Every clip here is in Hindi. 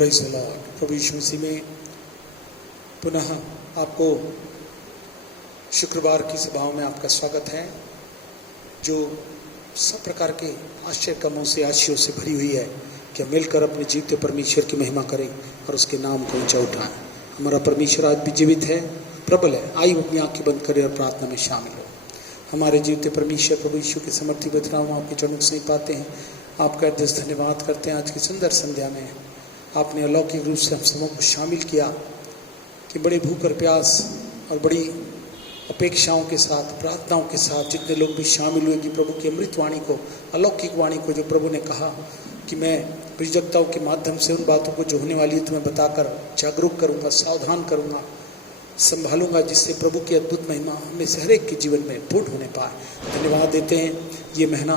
Praise the Lord. प्रभु यीशु मसीह में पुनः आपको शुक्रवार की सभाओं में आपका स्वागत है, जो सब प्रकार के आश्चर्य कामों से आशीषों से भरी हुई है कि हम मिलकर अपने जीवित परमेश्वर की महिमा करें और उसके नाम को ऊंचा उठाएं। हमारा परमेश्वर आज भी जीवित है, प्रबल है। आइए अपनी आंखें बंद करें और प्रार्थना में शामिल हो। हमारे जीवित परमेश्वर प्रभु यीशु के समर्थी बदनाम आपके चरणों से नहीं पाते हैं। आपका अध्यक्ष धन्यवाद करते हैं। आज की सुंदर संध्या में आपने अलौकिक रूप से हम सबों को शामिल किया कि बड़े भूख और प्यास और बड़ी अपेक्षाओं के साथ, प्रार्थनाओं के साथ जितने लोग भी शामिल हुए कि प्रभु की अमृत वाणी को, अलौकिक वाणी को, जो प्रभु ने कहा कि मैं परिजगताओं के माध्यम से उन बातों को जो होने वाली है तुम्हें बताकर जागरूक करूंगा, सावधान करूंगा, संभालूंगा, जिससे प्रभु की अद्भुत महिमा हमें से हर एक के जीवन में पूर्ण होने पाए। धन्यवाद देते हैं। ये महीना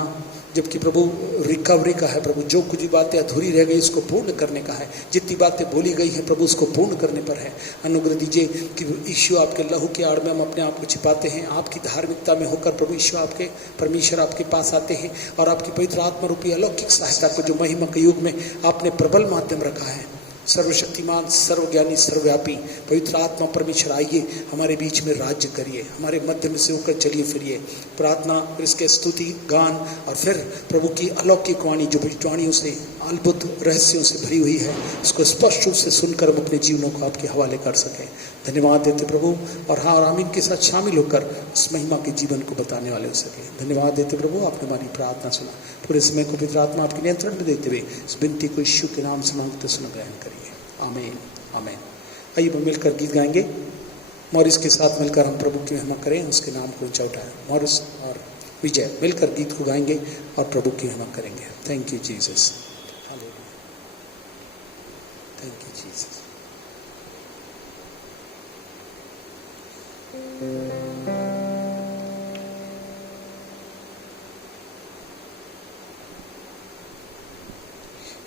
जबकि प्रभु रिकवरी का है, प्रभु जो कुछ बातें अधूरी रह गई उसको पूर्ण करने का है, जितनी बातें बोली गई हैं प्रभु उसको पूर्ण करने पर है। अनुग्रह दीजिए कि यीशु आपके लहू के आड़ में हम अपने आप को छिपाते हैं, आपकी धार्मिकता में होकर प्रभु यीशु आपके परमेश्वर आपके पास आते हैं और आपकी पवित्र आत्मा रूपी अलौकिक सहायता को जो महिमा के युग में आपने प्रबल माध्यम रखा है, सर्वशक्तिमान, सर्वज्ञानी, सर्वव्यापी पवित्र आत्मा परमेश्वर आइए हमारे बीच में राज्य करिए, हमारे मध्य में से होकर चलिए फिरिए। प्रार्थना, फिर इसके स्तुति, गान और फिर प्रभु की अलौकिक वाणी जो वाणियों से, अद्भुत रहस्यों से भरी हुई है, इसको स्पष्ट रूप से सुनकर हम अपने जीवनों को आपके हवाले कर सकें। धन्यवाद देते प्रभु, और हाँ और आमीन के साथ शामिल होकर इस महिमा के जीवन को बताने वाले हो सके। धन्यवाद देते प्रभु, आपने हमारी प्रार्थना सुना। पूरे समय को पवित्र आत्मा आपके नियंत्रण में देते हुए इस विनती को यीशु के नाम से मांगते सुनो बयान करिए। आमीन आमीन। आइए हम मिलकर गीत गाएंगे। मॉरिस के साथ मिलकर हम प्रभु की महिमा करें, उसके नाम को ऊंचा उठाएं। मॉरिस और विजय मिलकर गीत को गाएंगे और प्रभु की महिमा करेंगे। Thank you Jesus, thank you Jesus.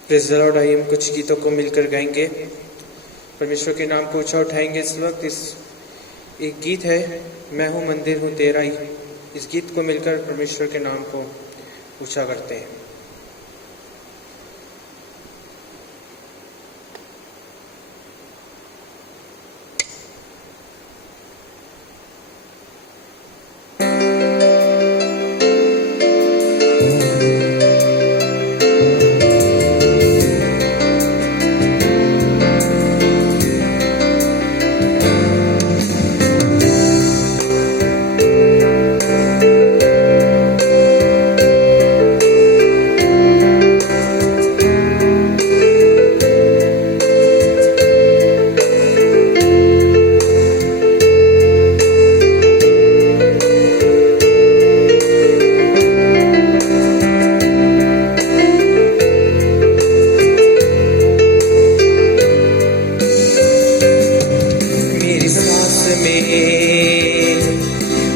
Praise the Lord. आइए हम कुछ गीतों को मिलकर गाएंगे, परमेश्वर के नाम को ऊंचा उठाएंगे। इस वक्त एक गीत है, मैं हूँ मंदिर हूँ तेरा। इस गीत को मिलकर परमेश्वर के नाम को ऊंचा करते हैं।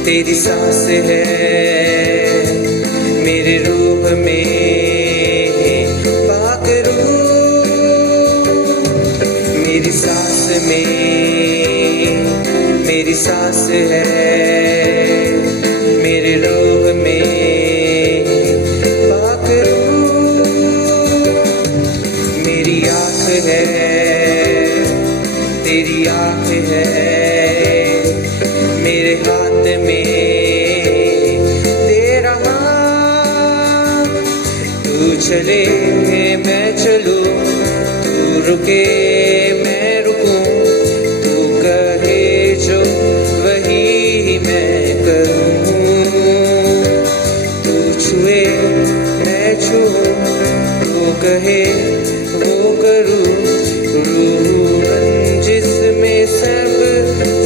तेरी सांस है मेरे रूह में, पाक रूह मेरी सांस में, मेरी सांस है मेरे रूह में, पाक रूह मेरी आँख है, तेरी आँख है मेरे हाथ में, तेरा हाथ। तू चले मैं चलूं, तू रुके मैं रुकूं, तू कहे जो वही मैं करूं, तू छुए मैं छूं, तू कहे वो करूं, रूह जिसमें सब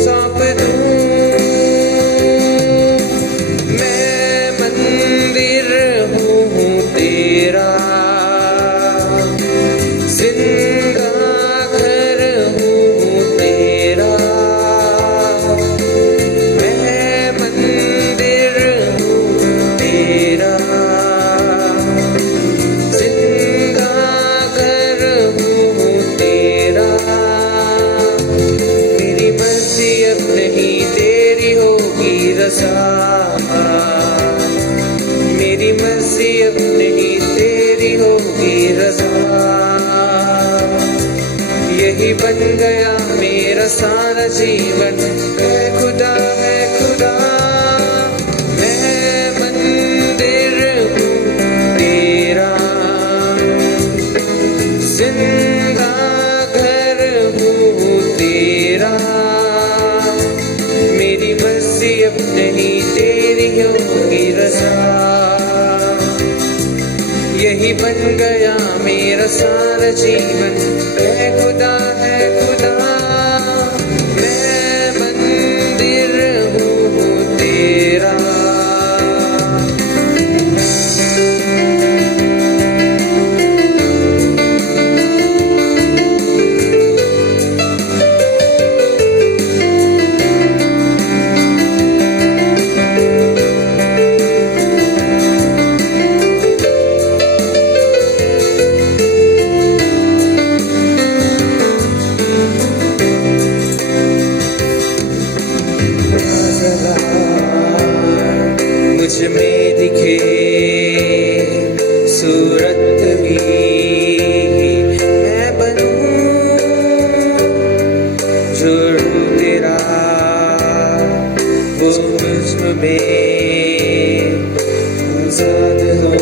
सौंप दूं। तेरा यही बन गया मेरा सारा जीवन। है खुदा, है खुदा, मैं मंदिर हूँ तेरा, जिंदा घर हूँ तेरा। मेरी मर्जी अब नहीं, तेरी होगी रज़ा। यही बन गया मेरा सारा जीवन। है खुदा, है खुदा, मैं मंदिर हूँ तेरा। मुझ में दिखे सूरत भी मैं बनूं, जो रूह तेरा वो मुझ में आजाद हो।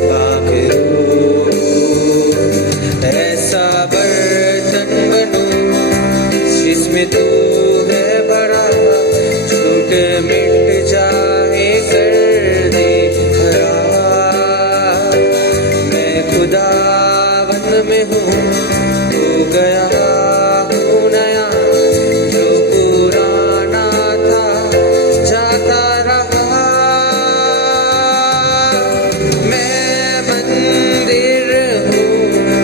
पाक रूह ऐसा बर्तन बनूं जिसमें तू है भरा, छूट मिट जाए कर दे भरा। मैं खुदावन में हूँ, हो गया हूँ नया, जो पुराना था जाता रहा। मैं मंदिर हूँ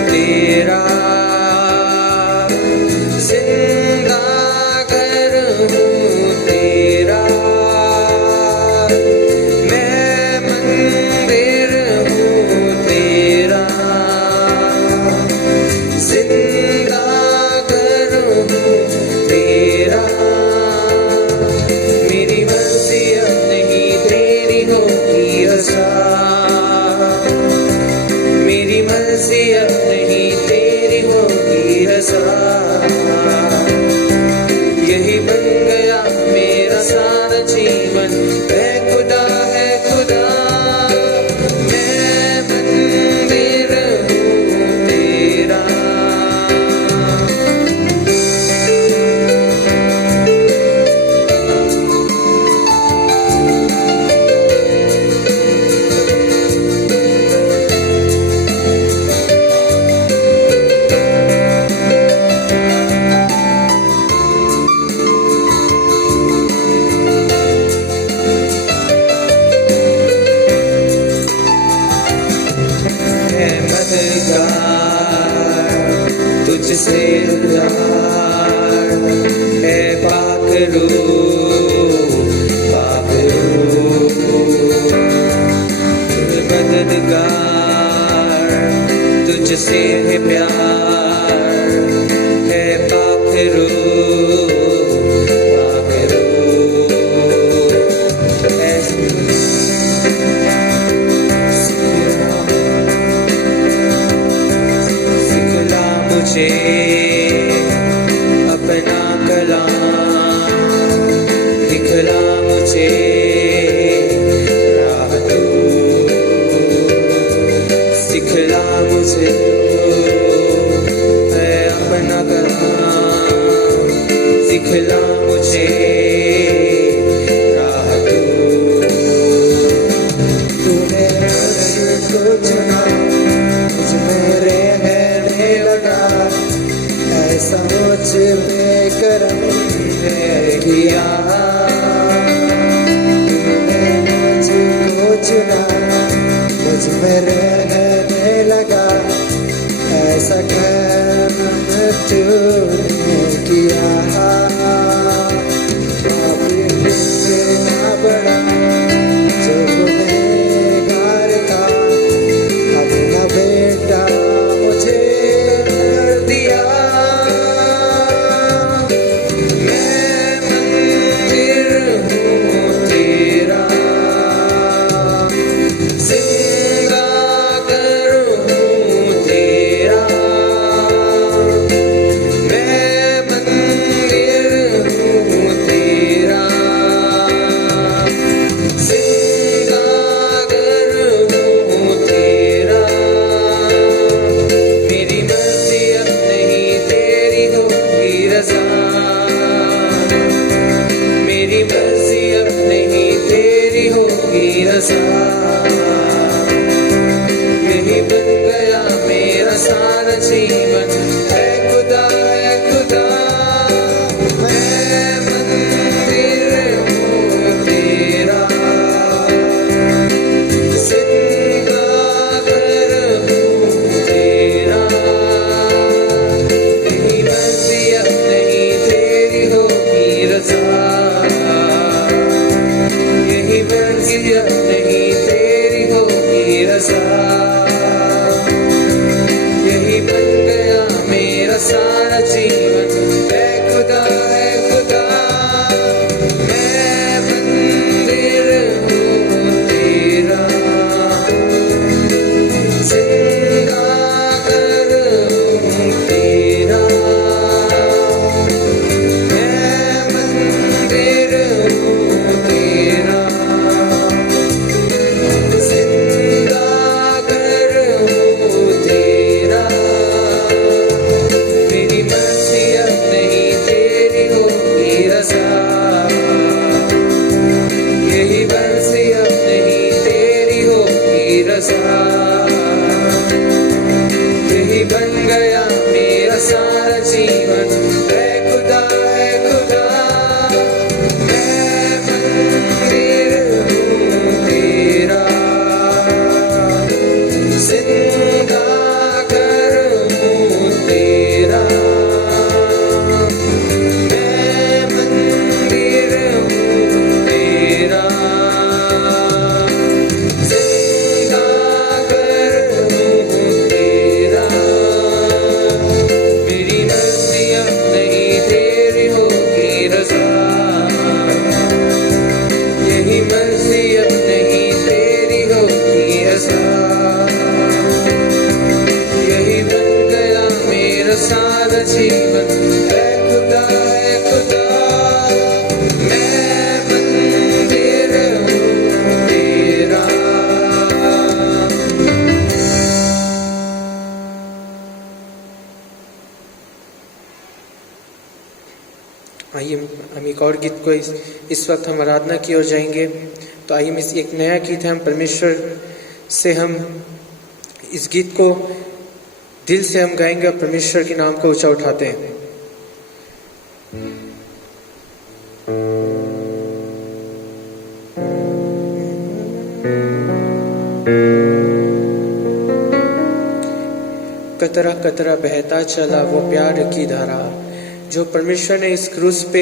तेरा, जिंदा घर हूँ तेरा। मैं मंदिर हूँ तेरा, जिंदा घर हूँ तेरा। मेरी मर्जी अब नहीं, तेरी होगी रज़ा। मेरी मर्जी अब नहीं, तेरी होगी रज़ा। यही बन गया मेरा सारा जीवन। है खुदा, है खुदा, मैं मंदिर हूँ तेरा। है मददगार तुझसे प्यार, है पाक रूह, पाक रूह। है मददगार तुझसे है प्यार, है पाक रूह, पाक रूह। सिखला मुझे अपना कलाम, दिखला मुझे राह तू। सिखला मुझे है अपना कलाम, दिखला मुझे राह तू। तूने मुझको चुना, मुझ में रहने लगा, ऐसा मुझ में करम है किया। तूने मुझको चुना, मुझ में रहने लगा, ऐसा करम तूने किया। आप इतना बड़ा जो गुनहगार था, अपना बेटा मुझे कर दिया। मैं मंदिर हूँ तेरा, जिंदा घर हूँ तेरा। सारा जीवन है खुदा मैं मंदिर हूँ तेरा जिंदा घर हूँ तेरा यही मर्जियत नहीं तेरी होगी रज़ा यही मर्जियत नहीं तेरी होगी रज़ा यही बन गया मेरा सारा जीवन है खुदा मैं मंदिर हूँ तेरा जिंदा घर हूँ तेरा मैं मंदिर हूँ तेरा जिंदा घर हूँ तेरा मेरी मर्जियत नहीं तेरी होगी रज़ा यही मर्जियत नहीं तेरी होगी रज़ा यही बन गया मेरा सारा जीवन है खुदा मैं मंदिर हूँ तेरा जिंदा घर हूँ तेरा मैं मंदिर हूँ तेरा जिंदा घर हूँ तेरा मेरी मर्जियत नहीं तेरी होगी रज़ा यही मर्जियत नहीं तेरी होगी रज़ा यही बन गया मेरा सारा जीवन है खुदा मैं मंदिर हूँ तेरा आइए हम एक और गीत को इस वक्त हम आराधना की ओर जाएंगे। तो आइए इस एक नया गीत है, हम परमेश्वर से हम इस गीत को दिल से हम गाएंगे और परमेश्वर के नाम को ऊंचा उठाते हैं। कतरा कतरा बहता चला वो प्यार की धारा, जो परमेश्वर ने इस क्रूस पे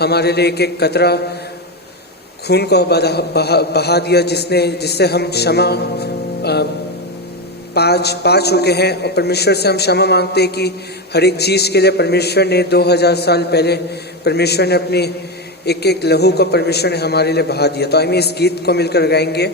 हमारे लिए एक एक कतरा खून को बहा दिया, जिससे हम क्षमा पा चुके हैं। और परमेश्वर से हम क्षमा मांगते हैं कि हर एक चीज के लिए परमेश्वर ने 2000 साल पहले परमेश्वर ने अपनी एक एक लहू को परमेश्वर ने हमारे लिए बहा दिया। तो आइए इस गीत को मिलकर गाएंगे।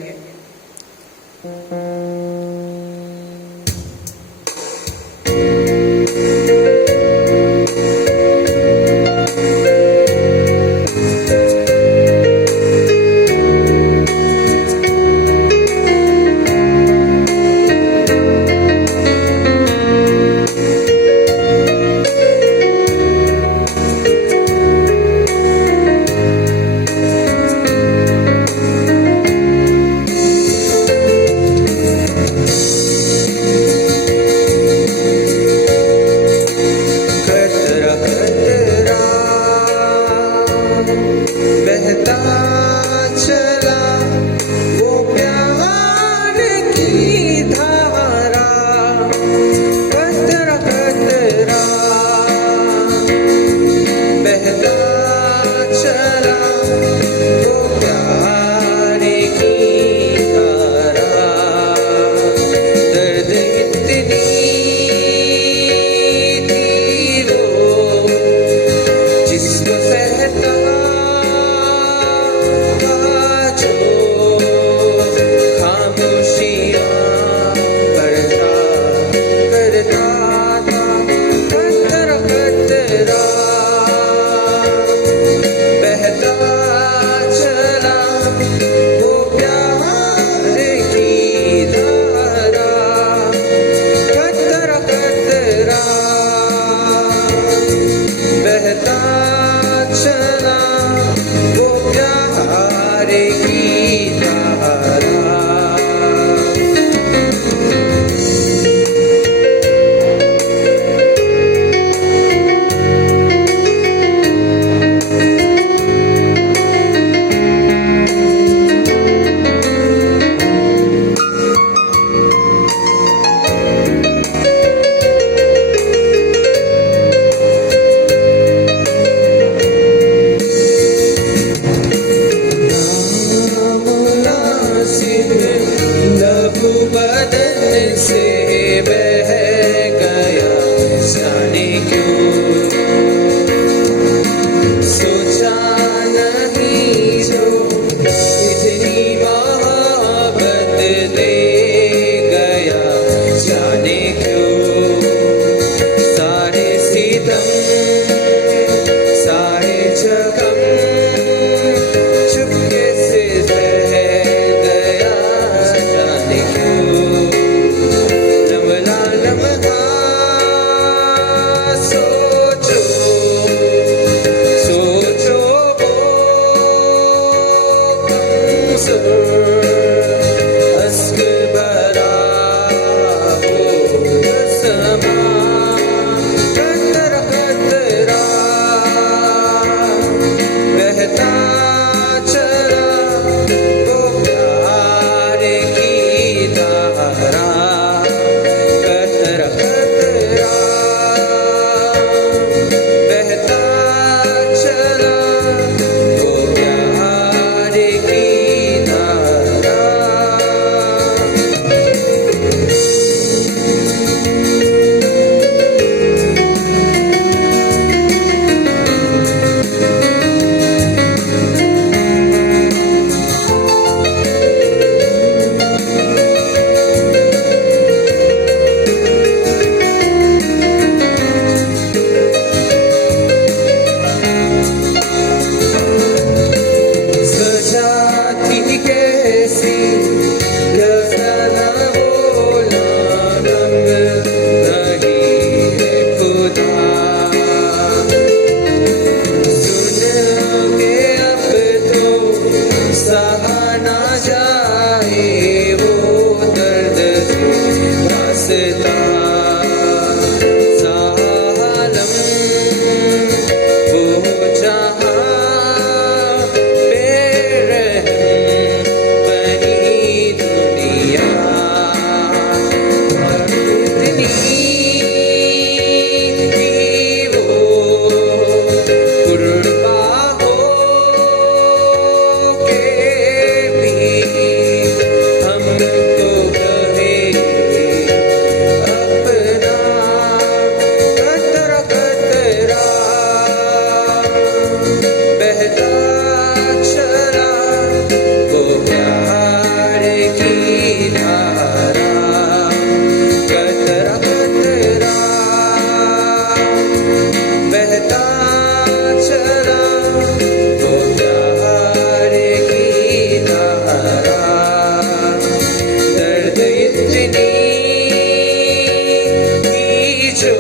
जो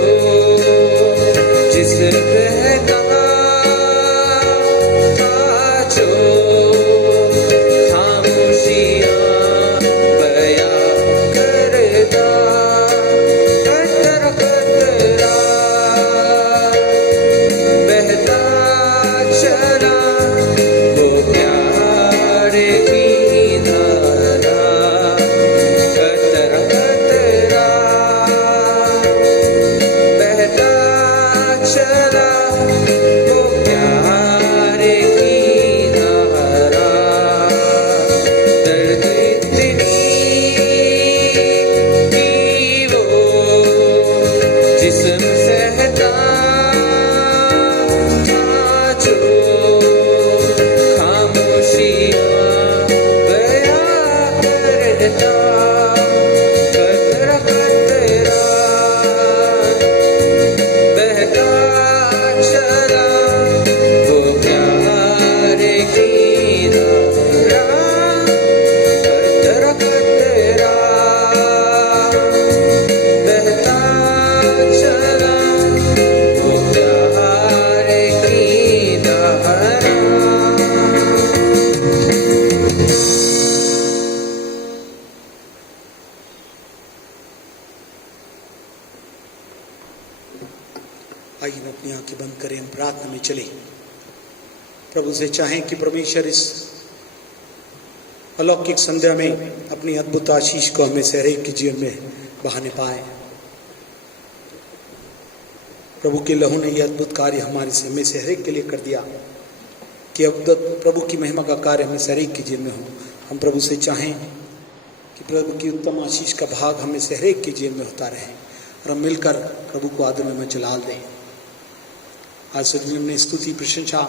जिस बहका जो खामोशियाँ बयां करता कतरा कतरा बहता चला वो प्यार की धारा कतरा कतरा बहता चला वो प्यार की धारा दर्द इतनी कि वो जिस्म सहता जो खामोशियाँ बयां करता कतरा कतरा बहता चला वो प्यार की धारा कतरा कतरा बहता चला वो प्यार की धारा। आइए हम अपनी आंखें बंद करें, हम प्रार्थना में चले। प्रभु से चाहें कि परमेश्वर इस अलौकिक संध्या में अपनी अद्भुत आशीष को हमें से हरेक के जीवन में बहाने पाए। प्रभु के लहू ने यह अद्भुत कार्य हमारे से हमें से हरेक के लिए कर दिया कि अब प्रभु की महिमा का कार्य हमें से हरेक के जीवन में हो। हम प्रभु से चाहें कि प्रभु की उत्तम आशीष का भाग हमें से हरेक के जीवन में होता रहे और हम मिलकर प्रभु को आदर में जलाल दें। आज सच में हमने स्तुति प्रशंसा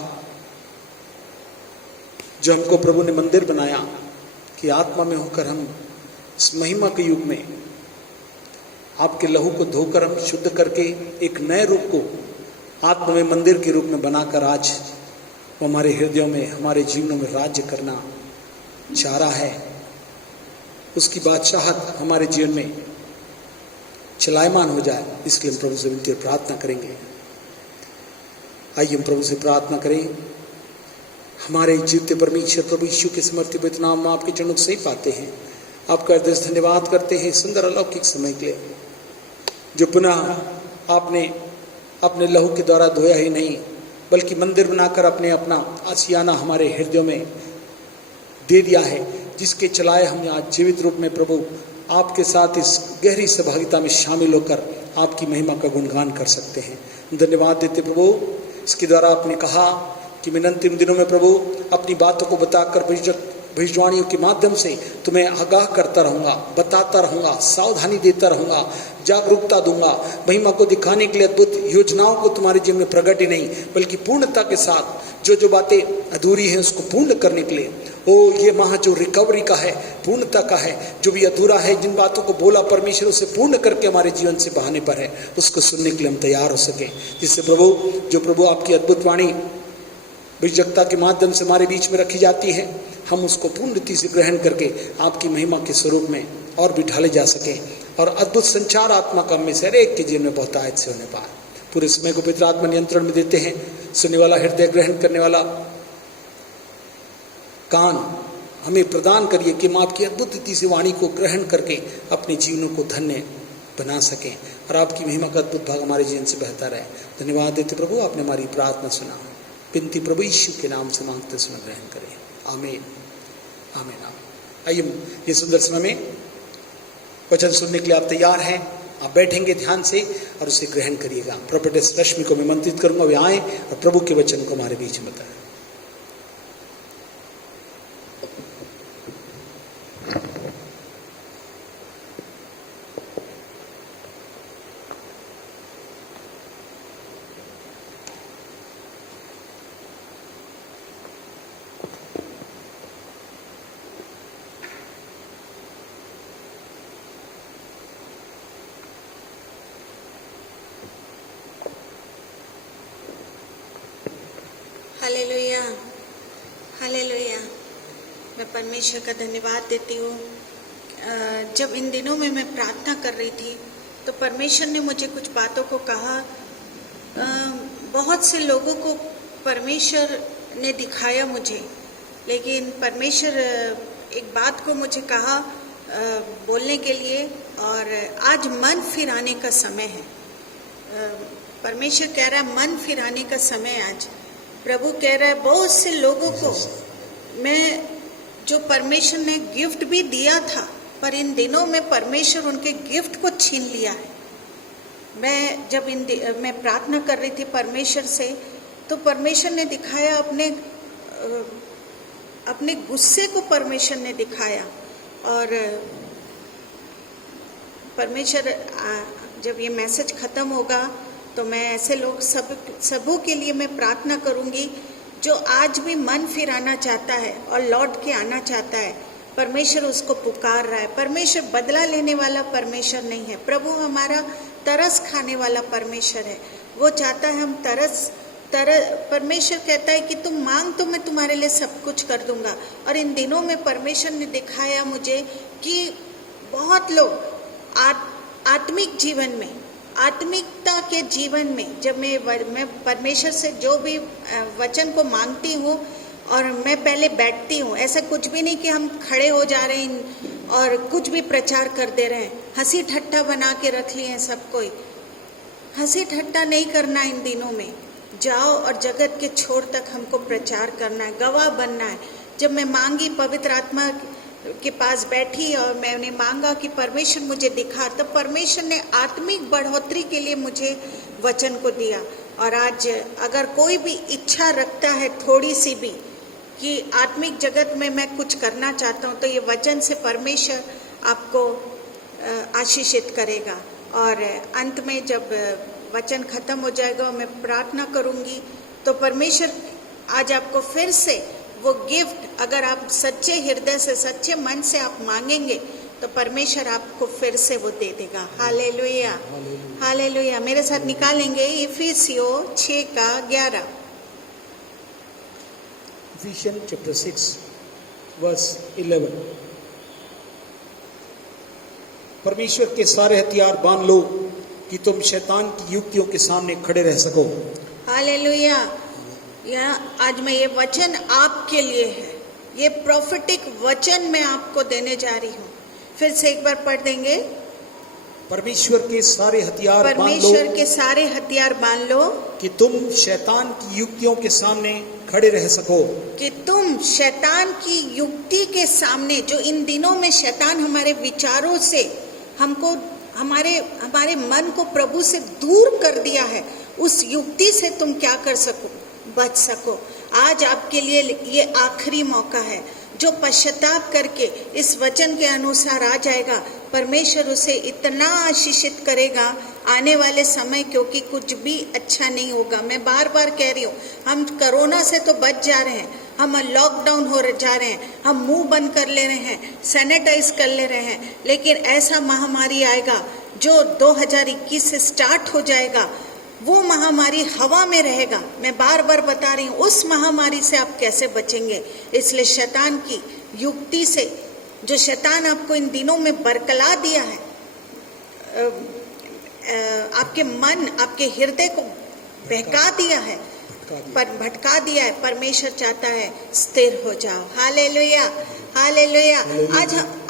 जो हमको प्रभु ने मंदिर बनाया कि आत्मा में होकर हम इस महिमा के युग में आपके लहू को धोकर हम शुद्ध करके एक नए रूप को आत्मा में मंदिर के रूप में बनाकर आज वो हमारे हृदयों में हमारे जीवनों में राज्य करना चाह रहा है। उसकी बादशाहत हमारे जीवन में चलायमान हो जाए, इसलिए हम प्रभु से विनती और प्रार्थना करेंगे। आइए हम प्रभु से प्रार्थना करें। हमारे जीवते परमेश्वर प्रभु यीशु के समर्पित नाम में आपके चरणों से ही पाते हैं। आपका हृदय से धन्यवाद करते हैं सुंदर अलौकिक समय के लिए जो पुनः आपने अपने लहू के द्वारा धोया ही नहीं बल्कि मंदिर बनाकर अपने अपना आशियाना हमारे हृदयों में दे दिया है, जिसके चलाए हम आज जीवित रूप में प्रभु आपके साथ इस गहरी सहभागिता में शामिल होकर आपकी महिमा का गुणगान कर सकते हैं। धन्यवाद देते प्रभु। इसके द्वारा आपने कहा कि मैं अंतिम दिनों में प्रभु अपनी बातों को बताकर भविष्यवाणियों के माध्यम से तुम्हें आगाह करता रहूंगा, बताता रहूंगा, सावधानी देता रहूंगा, जागरूकता दूंगा। महिमा को दिखाने के लिए अद्भुत योजनाओं को तुम्हारे जीवन में प्रकट ही नहीं बल्कि पूर्णता के साथ जो जो बातें अधूरी हैं उसको पूर्ण करने के लिए ये माह जो रिकवरी का है, पूर्णता का है, जो भी अधूरा है, जिन बातों को बोला परमेश्वर उसे पूर्ण करके हमारे जीवन से बहाने पर है, उसको सुनने के लिए हम तैयार हो सकें। जिससे प्रभु आपकी अद्भुत वाणी विजगता के माध्यम से हमारे बीच में रखी जाती है, हम उसको पूर्ण रीति से ग्रहण करके आपकी महिमा के स्वरूप में और भी ढाले जा सकें और अद्भुत संचार आत्मा का हमें से हर एक के जीवन में बहुतायत से होने पाए। पूरे समय को पवित्र आत्मा नियंत्रण में देते हैं। सुनने वाला हृदय, ग्रहण करने वाला कान हमें प्रदान करिए कि हम आपकी अद्भुत रीति से वाणी को ग्रहण करके अपने जीवनों को धन्य बना सकें और आपकी महिमा का अद्भुत भाग हमारे जीवन से बेहतर है। धन्यवाद देते प्रभु, आपने हमारी प्रार्थना सुना। विनती प्रभु यीशु के नाम से मांगते सुन ग्रहण करें। आमीन आमीन। आइए ये सुंदर समय में वचन सुनने के लिए आप तैयार हैं। आप बैठेंगे ध्यान से और उसे ग्रहण करिएगा। प्रोफेटस रश्मि को मैं मंत्रित करूंगा, वे आए और प्रभु के वचन को हमारे बीच में बताएं। Hallelujah hallelujah. मैं परमेश्वर का धन्यवाद देती हूँ। जब इन दिनों में मैं प्रार्थना कर रही थी तो परमेश्वर ने मुझे कुछ बातों को कहा। बहुत से लोगों को परमेश्वर ने दिखाया मुझे, लेकिन परमेश्वर एक बात को मुझे कहा बोलने के लिए, और आज मन फिराने का समय है। परमेश्वर कह रहा है मन फिराने का समय है आज। प्रभु कह रहा है बहुत से लोगों को मैं जो परमेश्वर ने गिफ्ट भी दिया था, पर इन दिनों में परमेश्वर उनके गिफ्ट को छीन लिया है। मैं प्रार्थना कर रही थी परमेश्वर से, तो परमेश्वर ने दिखाया अपने गुस्से को परमेश्वर ने दिखाया। और परमेश्वर जब ये मैसेज ख़त्म होगा तो मैं ऐसे लोग सबों के लिए मैं प्रार्थना करूंगी जो आज भी मन फिराना चाहता है और लौट के आना चाहता है। परमेश्वर उसको पुकार रहा है। परमेश्वर बदला लेने वाला परमेश्वर नहीं है। प्रभु हमारा तरस खाने वाला परमेश्वर है। वो चाहता है हम परमेश्वर कहता है कि तुम मांग तो मैं तुम्हारे लिए सब कुछ कर दूंगा। और इन दिनों में परमेश्वर ने दिखाया मुझे कि बहुत लोग आत्मिक जीवन में, आत्मिकता के जीवन में, जब मैं परमेश्वर से जो भी वचन को मांगती हूँ और मैं पहले बैठती हूँ, ऐसा कुछ भी नहीं कि हम खड़े हो जा रहे हैं और कुछ भी प्रचार कर दे रहे हैं। हंसी ठट्ठा बना के रख लिए हैं सब कोई। हंसी ठट्ठा नहीं करना इन दिनों में। जाओ और जगत के छोर तक हमको प्रचार करना है, गवाह बनना है। जब मैं मांगी, पवित्र आत्मा के पास बैठी और मैंने मांगा कि परमेश्वर मुझे दिखा, तब परमेश्वर ने आत्मिक बढ़ोतरी के लिए मुझे वचन को दिया। और आज अगर कोई भी इच्छा रखता है थोड़ी सी भी कि आत्मिक जगत में मैं कुछ करना चाहता हूँ, तो ये वचन से परमेश्वर आपको आशीषित करेगा। और अंत में जब वचन खत्म हो जाएगा, मैं प्रार्थना करूँगी, तो परमेश्वर आज आपको फिर से वो गिफ्ट, अगर आप सच्चे हृदय से, सच्चे मन से आप मांगेंगे, तो परमेश्वर आपको फिर से वो दे देगा। Hallelujah, hallelujah. मेरे साथ निकालेंगे इफिसियों 6:11। Ephesians chapter 6 verse 11। परमेश्वर के सारे हथियार बांध लो कि तुम शैतान की युक्तियों के सामने खड़े रह सको। हालेलुया। आज मैं ये वचन आपके लिए है, ये प्रोफेटिक वचन मैं आपको देने जा रही हूँ। फिर से एक बार पढ़ देंगे। परमेश्वर के सारे हथियार बांध लो, परमेश्वर के सारे हथियार बांध लो कि तुम शैतान की युक्तियों के सामने खड़े रह सको। कि तुम शैतान की युक्ति के सामने, जो इन दिनों में शैतान हमारे विचारों से हमको, हमारे मन को प्रभु से दूर कर दिया है, उस युक्ति से तुम क्या कर सको, बच सको। आज आपके लिए ये आखिरी मौका है। जो पश्चाताप करके इस वचन के अनुसार आ जाएगा, परमेश्वर उसे इतना आशीषित करेगा आने वाले समय, क्योंकि कुछ भी अच्छा नहीं होगा। मैं बार बार कह रही हूँ, हम कोरोना से तो बच जा रहे हैं, हम लॉकडाउन हो जा रहे हैं, हम मुंह बंद कर ले रहे हैं, सैनिटाइज कर ले रहे हैं, लेकिन ऐसा महामारी आएगा जो 2021 से स्टार्ट हो जाएगा, वो महामारी हवा में रहेगा। मैं बार बार बता रही हूँ, उस महामारी से आप कैसे बचेंगे। इसलिए शैतान की युक्ति से, जो शैतान आपको इन दिनों में बरकला दिया है, आपके मन, आपके हृदय को बहका दिया है, भटका दिया है, परमेश्वर चाहता है स्थिर हो जाओ। Hallelujah, hallelujah.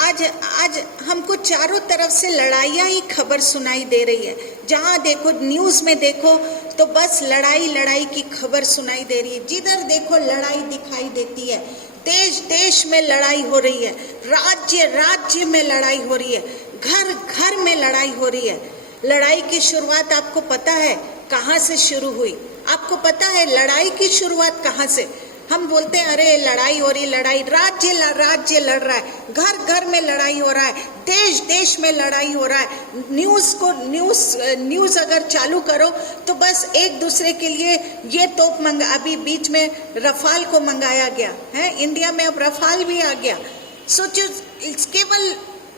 आज हमको चारों तरफ से लड़ाइयाँ ही खबर सुनाई दे रही है। जहाँ देखो, न्यूज़ में देखो तो बस लड़ाई लड़ाई की खबर सुनाई दे रही है। जिधर देखो लड़ाई दिखाई देती है। देश देश में लड़ाई हो रही है, राज्य राज्य में लड़ाई हो रही है, घर घर में लड़ाई हो रही है। लड़ाई की शुरुआत आपको पता है कहाँ से शुरू हुई? आपको पता है लड़ाई की शुरुआत कहाँ से? हम बोलते हैं अरे लड़ाई हो रही, लड़ाई, राज्य लड़ रहा है, घर घर में लड़ाई हो रहा है, देश देश में लड़ाई हो रहा है। न्यूज़ अगर चालू करो तो बस एक दूसरे के लिए ये तोप अभी बीच में रफाल को मंगाया गया है, इंडिया में अब रफाल भी आ गया। सोचो,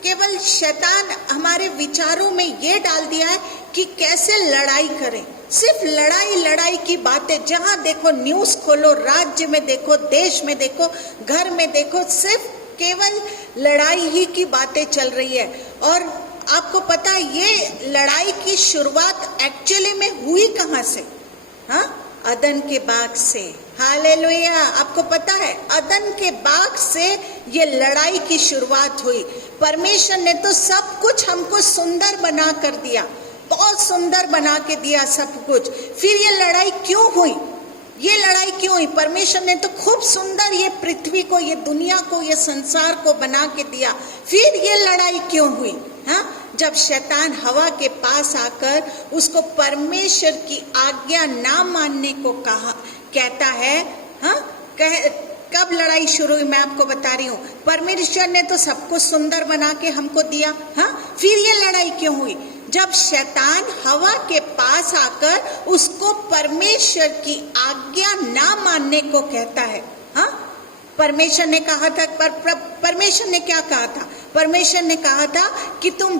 केवल शैतान हमारे विचारों में ये डाल दिया है कि कैसे लड़ाई करें। सिर्फ लड़ाई लड़ाई की बातें, जहां देखो न्यूज़ खोलो, राज्य में देखो, देश में देखो, घर में देखो, सिर्फ केवल लड़ाई ही की बातें चल रही है। और आपको पता है ये लड़ाई की शुरुआत एक्चुअली में हुई कहाँ से? हाँ, अदन के बाग से। हालेलुया। आपको पता है अदन के बाग से ये लड़ाई की शुरुआत हुई। परमेश्वर ने तो सब कुछ हमको सुंदर बना कर दिया, बहुत सुंदर बना के दिया सब कुछ। फिर ये लड़ाई क्यों हुई? ये लड़ाई क्यों हुई? परमेश्वर ने तो खूब सुंदर ये पृथ्वी को, ये दुनिया को, ये संसार को बना के दिया। फिर ये लड़ाई क्यों हुई? हाँ, जब शैतान हवा के पास आकर उसको परमेश्वर की आज्ञा ना मानने को कहता है। हाँ, कब लड़ाई शुरू हुई मैं आपको बता रही हूँ। परमेश्वर ने तो सब कुछ सुंदर बना के हमको दिया। हाँ, फिर ये लड़ाई क्यों हुई? जब शैतान हवा के पास आकर उसको परमेश्वर की आज्ञा ना मानने को कहता है। हाँ, परमेश्वर ने कहा था, परमेश्वर ने क्या कहा था? परमेश्वर ने कहा था कि तुम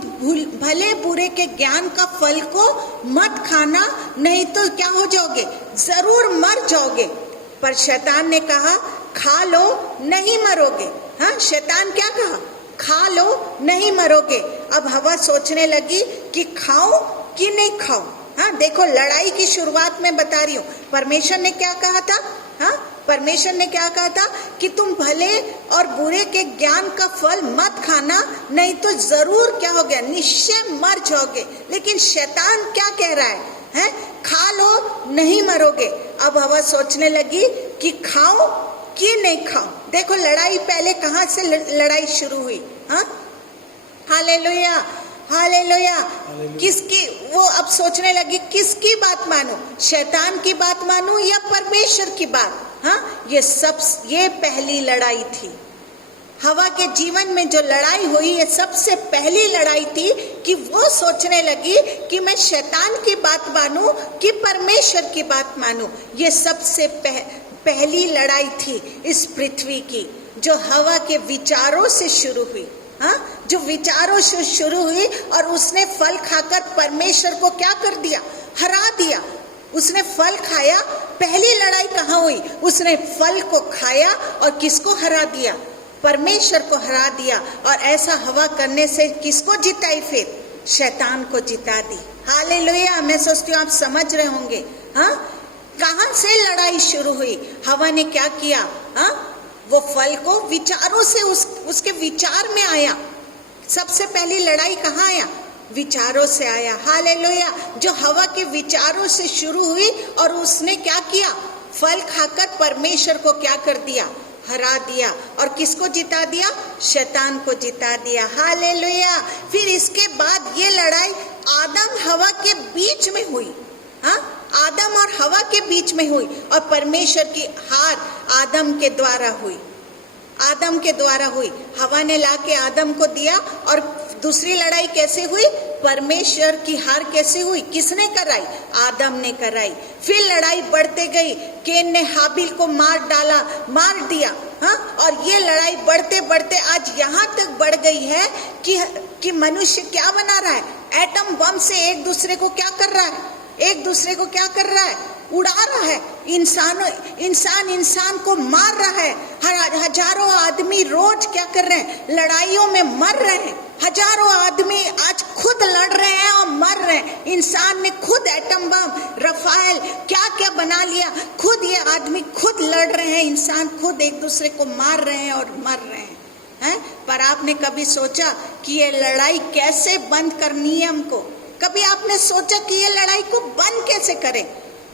भले बुरे के ज्ञान का फल को मत खाना, नहीं तो क्या हो जाओगे? जरूर मर जाओगे। पर शैतान ने कहा खा लो, नहीं मरोगे। हाँ, शैतान क्या कहा? खा लो, नहीं मरोगे। अब हवा सोचने लगी कि खाऊं कि नहीं खाऊं। हाँ, देखो लड़ाई की शुरुआत में बता रही हूँ। परमेश्वर ने क्या कहा था? हाँ, परमेश्वर ने क्या कहा था कि तुम भले और बुरे के ज्ञान का फल मत खाना, नहीं तो जरूर क्या हो गया? निश्चय मर जाओगे। लेकिन शैतान क्या कह रहा है? हैं? खा लो, नहीं मरोगे। अब हवा सोचने लगी कि खाऊं कि नहीं खाऊं। देखो लड़ाई पहले कहाँ से लड़ाई शुरू हुई? हाँ, हालेलुया, हालेलुया। किसकी? वो अब सोचने लगी किसकी बात मानूं? शैतान की बात मानूं या परमेश्वर की बात? हाँ, ये पहली लड़ाई थी। हवा के जीवन में जो लड़ाई हुई, ये सबसे पहली लड़ाई थी कि वो सोचने लगी कि मैं शैतान की बात मानूं कि परमेश्वर की बात मानूं। ये सबसे पहली लड़ाई थी इस पृथ्वी की, जो हवा के विचारों से शुरू हुई। हाँ, जो विचारों से शुरू हुई और उसने फल खाकर परमेश्वर को क्या कर दिया? हरा दिया। उसने फल खाया। पहली लड़ाई कहाँ हुई? उसने फल को खाया और किसको हरा दिया? परमेश्वर को हरा दिया। और ऐसा हवा करने से किसको जिताई? फिर शैतान को जिता दी। हालेलुया। मैं सोचती हूँ आप समझ रहे होंगे। हाँ, कहाँ से लड़ाई शुरू हुई? हवा ने क्या किया? हाँ, वो फल को विचारों से उसके विचार में आया। सबसे पहली लड़ाई कहाँ आया? विचारों से आया। हालेलुया। जो हवा के विचारों से शुरू हुई और उसने क्या किया? फल खाकर परमेश्वर को क्या कर दिया? हरा दिया। और किसको जिता दिया? शैतान को जिता दिया। हालेलुया। फिर इसके बाद ये लड़ाई आदम हवा के बीच में हुई। हाँ, आदम और हवा के बीच में हुई और परमेश्वर की हार आदम के द्वारा हुई। आदम के द्वारा हुई। हवा ने लाके आदम को दिया। और दूसरी लड़ाई कैसे हुई? परमेश्वर की हार कैसे हुई? किसने कराई? आदम ने कराई। फिर लड़ाई बढ़ते गई। केन ने हाबिल को मार दिया। हाँ, और ये लड़ाई बढ़ते बढ़ते आज यहाँ तक बढ़ गई है कि मनुष्य क्या बना रहा है? एटम बम से एक दूसरे को क्या कर रहा है? एक दूसरे को क्या कर रहा है? उड़ा रहा है। इंसान को मार रहा है। हजारों आदमी रोज क्या कर रहे हैं? लड़ाइयों में मर रहे हैं। हजारों आदमी आज खुद लड़ रहे हैं और मर रहे हैं। इंसान ने खुद एटम बम, राफेल क्या क्या बना लिया। खुद ये आदमी खुद लड़ रहे हैं। इंसान खुद एक दूसरे को मार रहे हैं और मर रहे हैं। पर आपने कभी सोचा कि ये लड़ाई कैसे बंद करनी है हमको? कभी आपने सोचा कि ये लड़ाई को बंद कैसे करें?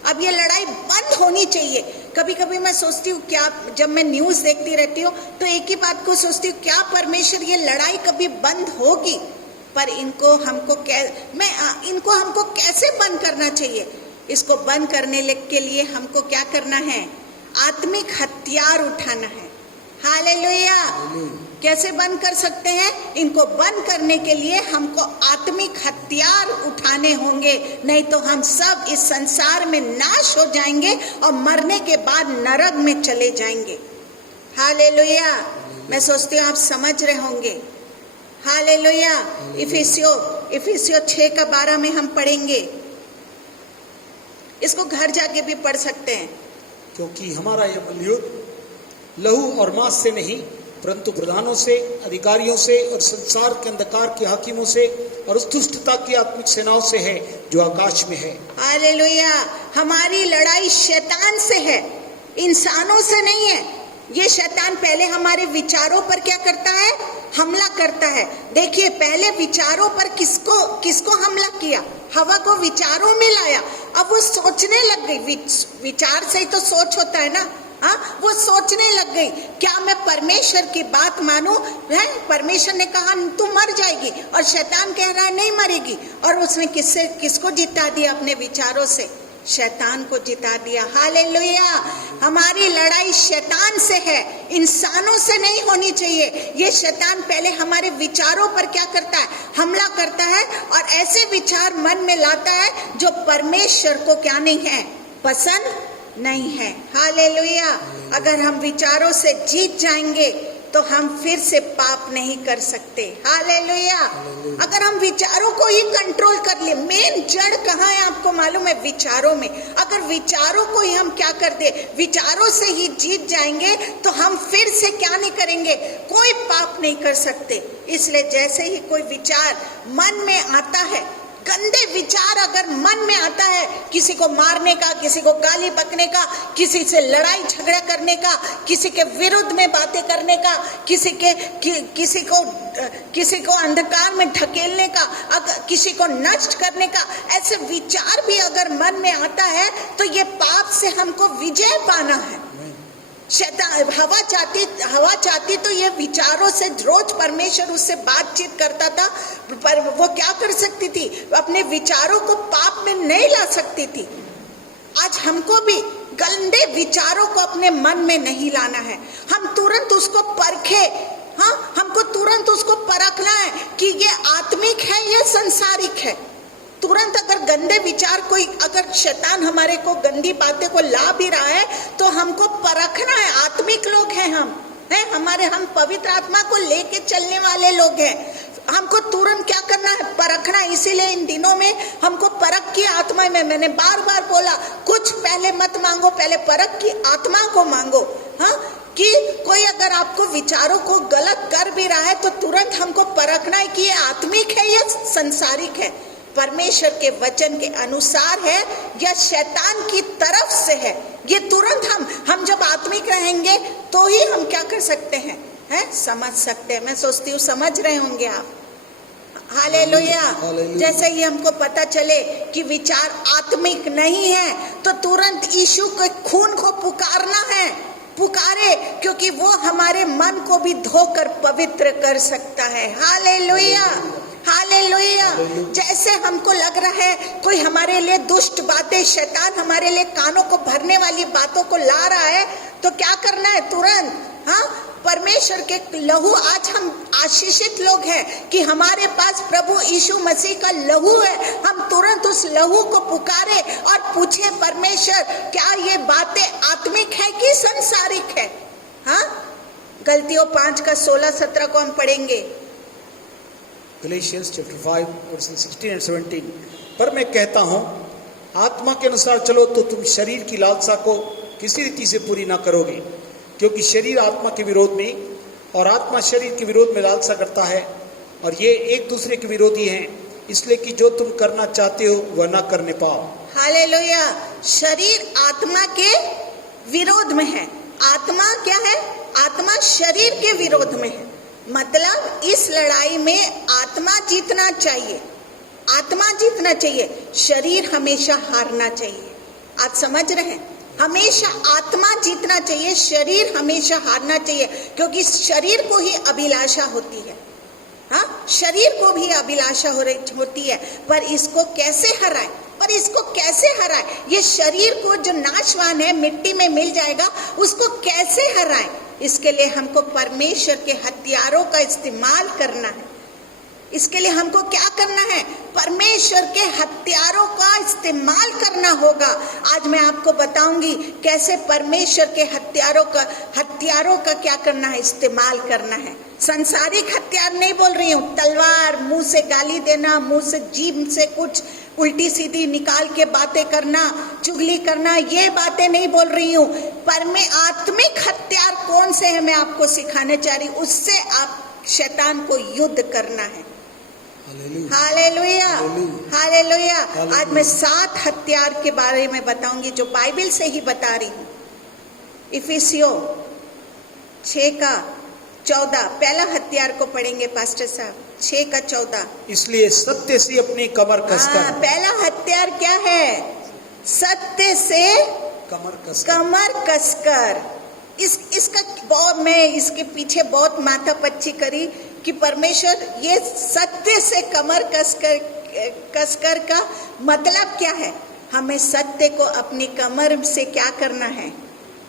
अब ये लड़ाई बंद होनी चाहिए। कभी कभी मैं सोचती हूँ, क्या जब मैं न्यूज़ देखती रहती हूँ तो एक ही बात को सोचती हूँ, क्या परमेश्वर ये लड़ाई कभी बंद होगी? पर इनको हमको कैसे बंद करना चाहिए? इसको बंद करने के लिए हमको क्या करना है? आत्मिक हथियार उठाना है। हालेलुया। कैसे बंद कर सकते हैं? इनको बंद करने के लिए हमको आत्मिक हथियार उठाने होंगे, नहीं तो हम सब इस संसार में नाश हो जाएंगे और मरने के बाद नरक में चले जाएंगे। हालेलुया। मैं सोचती हूँ आप समझ रहे होंगे। हालेलुया। इफिसियों 6:12 में हम पढ़ेंगे। इसको घर जाके भी पढ़ सकते हैं। क्योंकि हमारा यह युद्ध लहू और मांस से नहीं परंतु प्रधानों से, अधिकारियों से और संसार के अंधकार के हाकिमों से और उस दुष्टता की आत्मिक सेनाओं से है जो आकाश में है। हालेलुया। हमारी लड़ाई शैतान से है, इंसानों से नहीं है। ये शैतान पहले हमारे विचारों पर क्या करता है? हमला करता है। देखिए, पहले विचारों पर किसको हमला किया? हवा को विचारों में लाया। अब वो सोचने लग गई। विचार से ही तो सोच होता है ना। हाँ, वो सोचने लग गई, क्या मैं परमेश्वर की बात मानूं? है, परमेश्वर ने कहा तू मर जाएगी, और शैतान कह रहा है नहीं मरेगी। और उसने किसको जिता दिया? अपने विचारों से शैतान को जिता दिया। हालेलुया। हमारी लड़ाई शैतान से है, इंसानों से नहीं होनी चाहिए। ये शैतान पहले हमारे विचारों पर क्या करता है? हमला करता है, और ऐसे विचार मन में लाता है जो परमेश्वर को क्या नहीं है? पसंद नहीं है। हालेलुया। अगर हम विचारों से जीत जाएंगे तो हम फिर से पाप नहीं कर सकते। हालेलुया। अगर हम विचारों को ही कंट्रोल कर ले, मेन जड़ कहाँ है आपको मालूम है? विचारों में। अगर विचारों को ही हम क्या कर दे, विचारों से ही जीत जाएंगे, तो हम फिर से क्या नहीं करेंगे? कोई पाप नहीं कर सकते। इसलिए जैसे ही कोई विचार मन में आता है, गंदे विचार अगर मन में आता है, किसी को मारने का, किसी को गाली बकने का, किसी से लड़ाई झगड़ा करने का, किसी के विरुद्ध में बातें करने का, किसी को अंधकार में ढकेलने का, किसी को नष्ट करने का, ऐसे विचार भी अगर मन में आता है तो ये पाप से हमको विजय पाना है। शैतान हवा चाहती तो ये विचारों से रोज परमेश्वर उससे बातचीत करता था, पर वो क्या कर सकती थी? अपने विचारों को पाप में नहीं ला सकती थी। आज हमको भी गंदे विचारों को अपने मन में नहीं लाना है। हम तुरंत उसको परखे। हाँ, हमको तुरंत उसको परखना है कि ये आत्मिक है, ये संसारिक है। तुरंत अगर गंदे विचार, कोई अगर शैतान हमारे को गंदी बातें को ला भी रहा है, तो हमको परखना है। आत्मिक लोग हैं हम पवित्र आत्मा को लेके चलने वाले लोग हैं। हमको तुरंत क्या करना है? परखना। इसीलिए इन दिनों में हमको परख की आत्मा में, मैंने बार बार बोला, कुछ पहले मत मांगो, पहले परख की आत्मा को मांगो। हाँ, कि कोई अगर आपको विचारों को गलत कर भी रहा है तो तुरंत हमको परखना है कि ये आत्मिक है या संसारिक है, परमेश्वर के वचन के अनुसार है या शैतान की तरफ से है। ये तुरंत हम जब आत्मिक रहेंगे तो ही हम क्या कर सकते हैं? समझ सकते हैं। मैं सोचती हूँ समझ रहे होंगे आप। हालेलुया। जैसे ही हमको पता चले कि विचार आत्मिक नहीं है, तो तुरंत यीशु के खून को पुकारना है। पुकारे, क्योंकि वो हमारे मन को भी धोकर पवित्र कर सकता है। हालेलुया। हालेलुया। जैसे हमको लग रहा है कोई हमारे लिए दुष्ट बातें, शैतान हमारे लिए कानों को भरने वाली बातों को ला रहा है, तो क्या करना है? तुरंत परमेश्वर के लहू। आज हम आशीषित लोग हैं कि हमारे पास प्रभु यीशु मसीह का लहू है। हम तुरंत उस लहू को पुकारे और पूछे, परमेश्वर क्या ये बातें आत्मिक है कि संसारिक है? गलतियों 5 का 16-17 को हम पढ़ेंगे। Galatians chapter 5 verses 16 and 17। पर मैं कहता हूँ, आत्मा के अनुसार चलो तो तुम शरीर की लालसा को किसी रीति से पूरी ना करोगे, क्योंकि शरीर आत्मा के विरोध में और आत्मा शरीर के विरोध में लालसा करता है, और ये एक दूसरे के विरोधी हैं, इसलिए कि जो तुम करना चाहते हो वह ना करने पाओ। हालेलुया। शरीर आत्मा के विरोध में है। आत्मा क्या है? आत्मा शरीर के विरोध में है। मतलब इस लड़ाई में आत्मा जीतना चाहिए। आत्मा जीतना चाहिए, शरीर हमेशा हारना चाहिए। आप समझ रहे हैं? हमेशा आत्मा जीतना चाहिए, शरीर हमेशा हारना चाहिए, क्योंकि शरीर को ही अभिलाषा होती है। शरीर को भी अभिलाषा होती है, पर इसको कैसे हराए? ये शरीर को जो नाशवान है, मिट्टी में मिल जाएगा, उसको कैसे हराए? इसके लिए हमको परमेश्वर के हथियारों का इस्तेमाल करना है। इसके लिए हमको क्या करना है? परमेश्वर के हथियारों का इस्तेमाल करना होगा। आज मैं आपको बताऊंगी कैसे परमेश्वर के हथियारों का क्या करना है, इस्तेमाल करना है। संसारिक हथियार नहीं बोल रही हूँ, तलवार, मुंह से गाली देना, मुंह से जीभ से कुछ उल्टी सीधी निकाल के बातें करना, चुगली करना, ये बातें नहीं बोल रही हूँ। पर मैं आत्मिक हथियार कौन से है मैं आपको सिखाने चाह रही हूँ। उससे आप शैतान को युद्ध करना है। Hallelujah. Hallelujah, hallelujah. Hallelujah. Hallelujah. आज मैं 7 हथियार के बारे में बताऊंगी जो बाइबल से ही बता रही हूँ। इफिसियों 6:14 पहला हथियार को पढ़ेंगे पास्टर साहब। 6:14। इसलिए सत्य से अपनी कमर कसकर, पहला हथियार क्या है? सत्य से कमर कसकर। कमर कसकर। इसका बहुत, मैं इसके पीछे बहुत माथापच्ची करी कि परमेश्वर ये सत्य से कमर कसकर का मतलब क्या है। हमें सत्य को अपनी कमर से क्या करना है?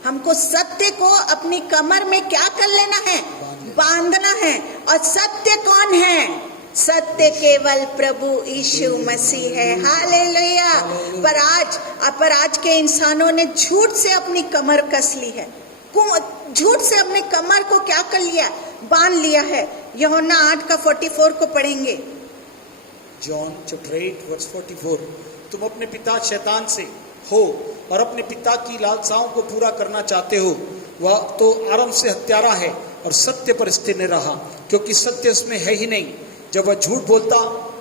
हमको सत्य को अपनी कमर में क्या कर लेना है? बांधना है। और सत्य कौन है? सत्य केवल प्रभु यीशु मसीह है। हालेलुया। पर आज के इंसानों ने झूठ से अपनी कमर कस ली है। झूठ से अपने कमर को क्या कर लिया? बांध लिया है। यूहन्ना 8:44 को पढ़ेंगे। John chapter 8:44। तुम अपने पिता शैतान से हो और अपने पिता की लालसाओं को पूरा करना चाहते हो। वह तो आरंभ से हत्यारा है और सत्य पर स्थिर नहीं रहा, क्योंकि सत्य उसमें है ही नहीं। जब वह झूठ बोलता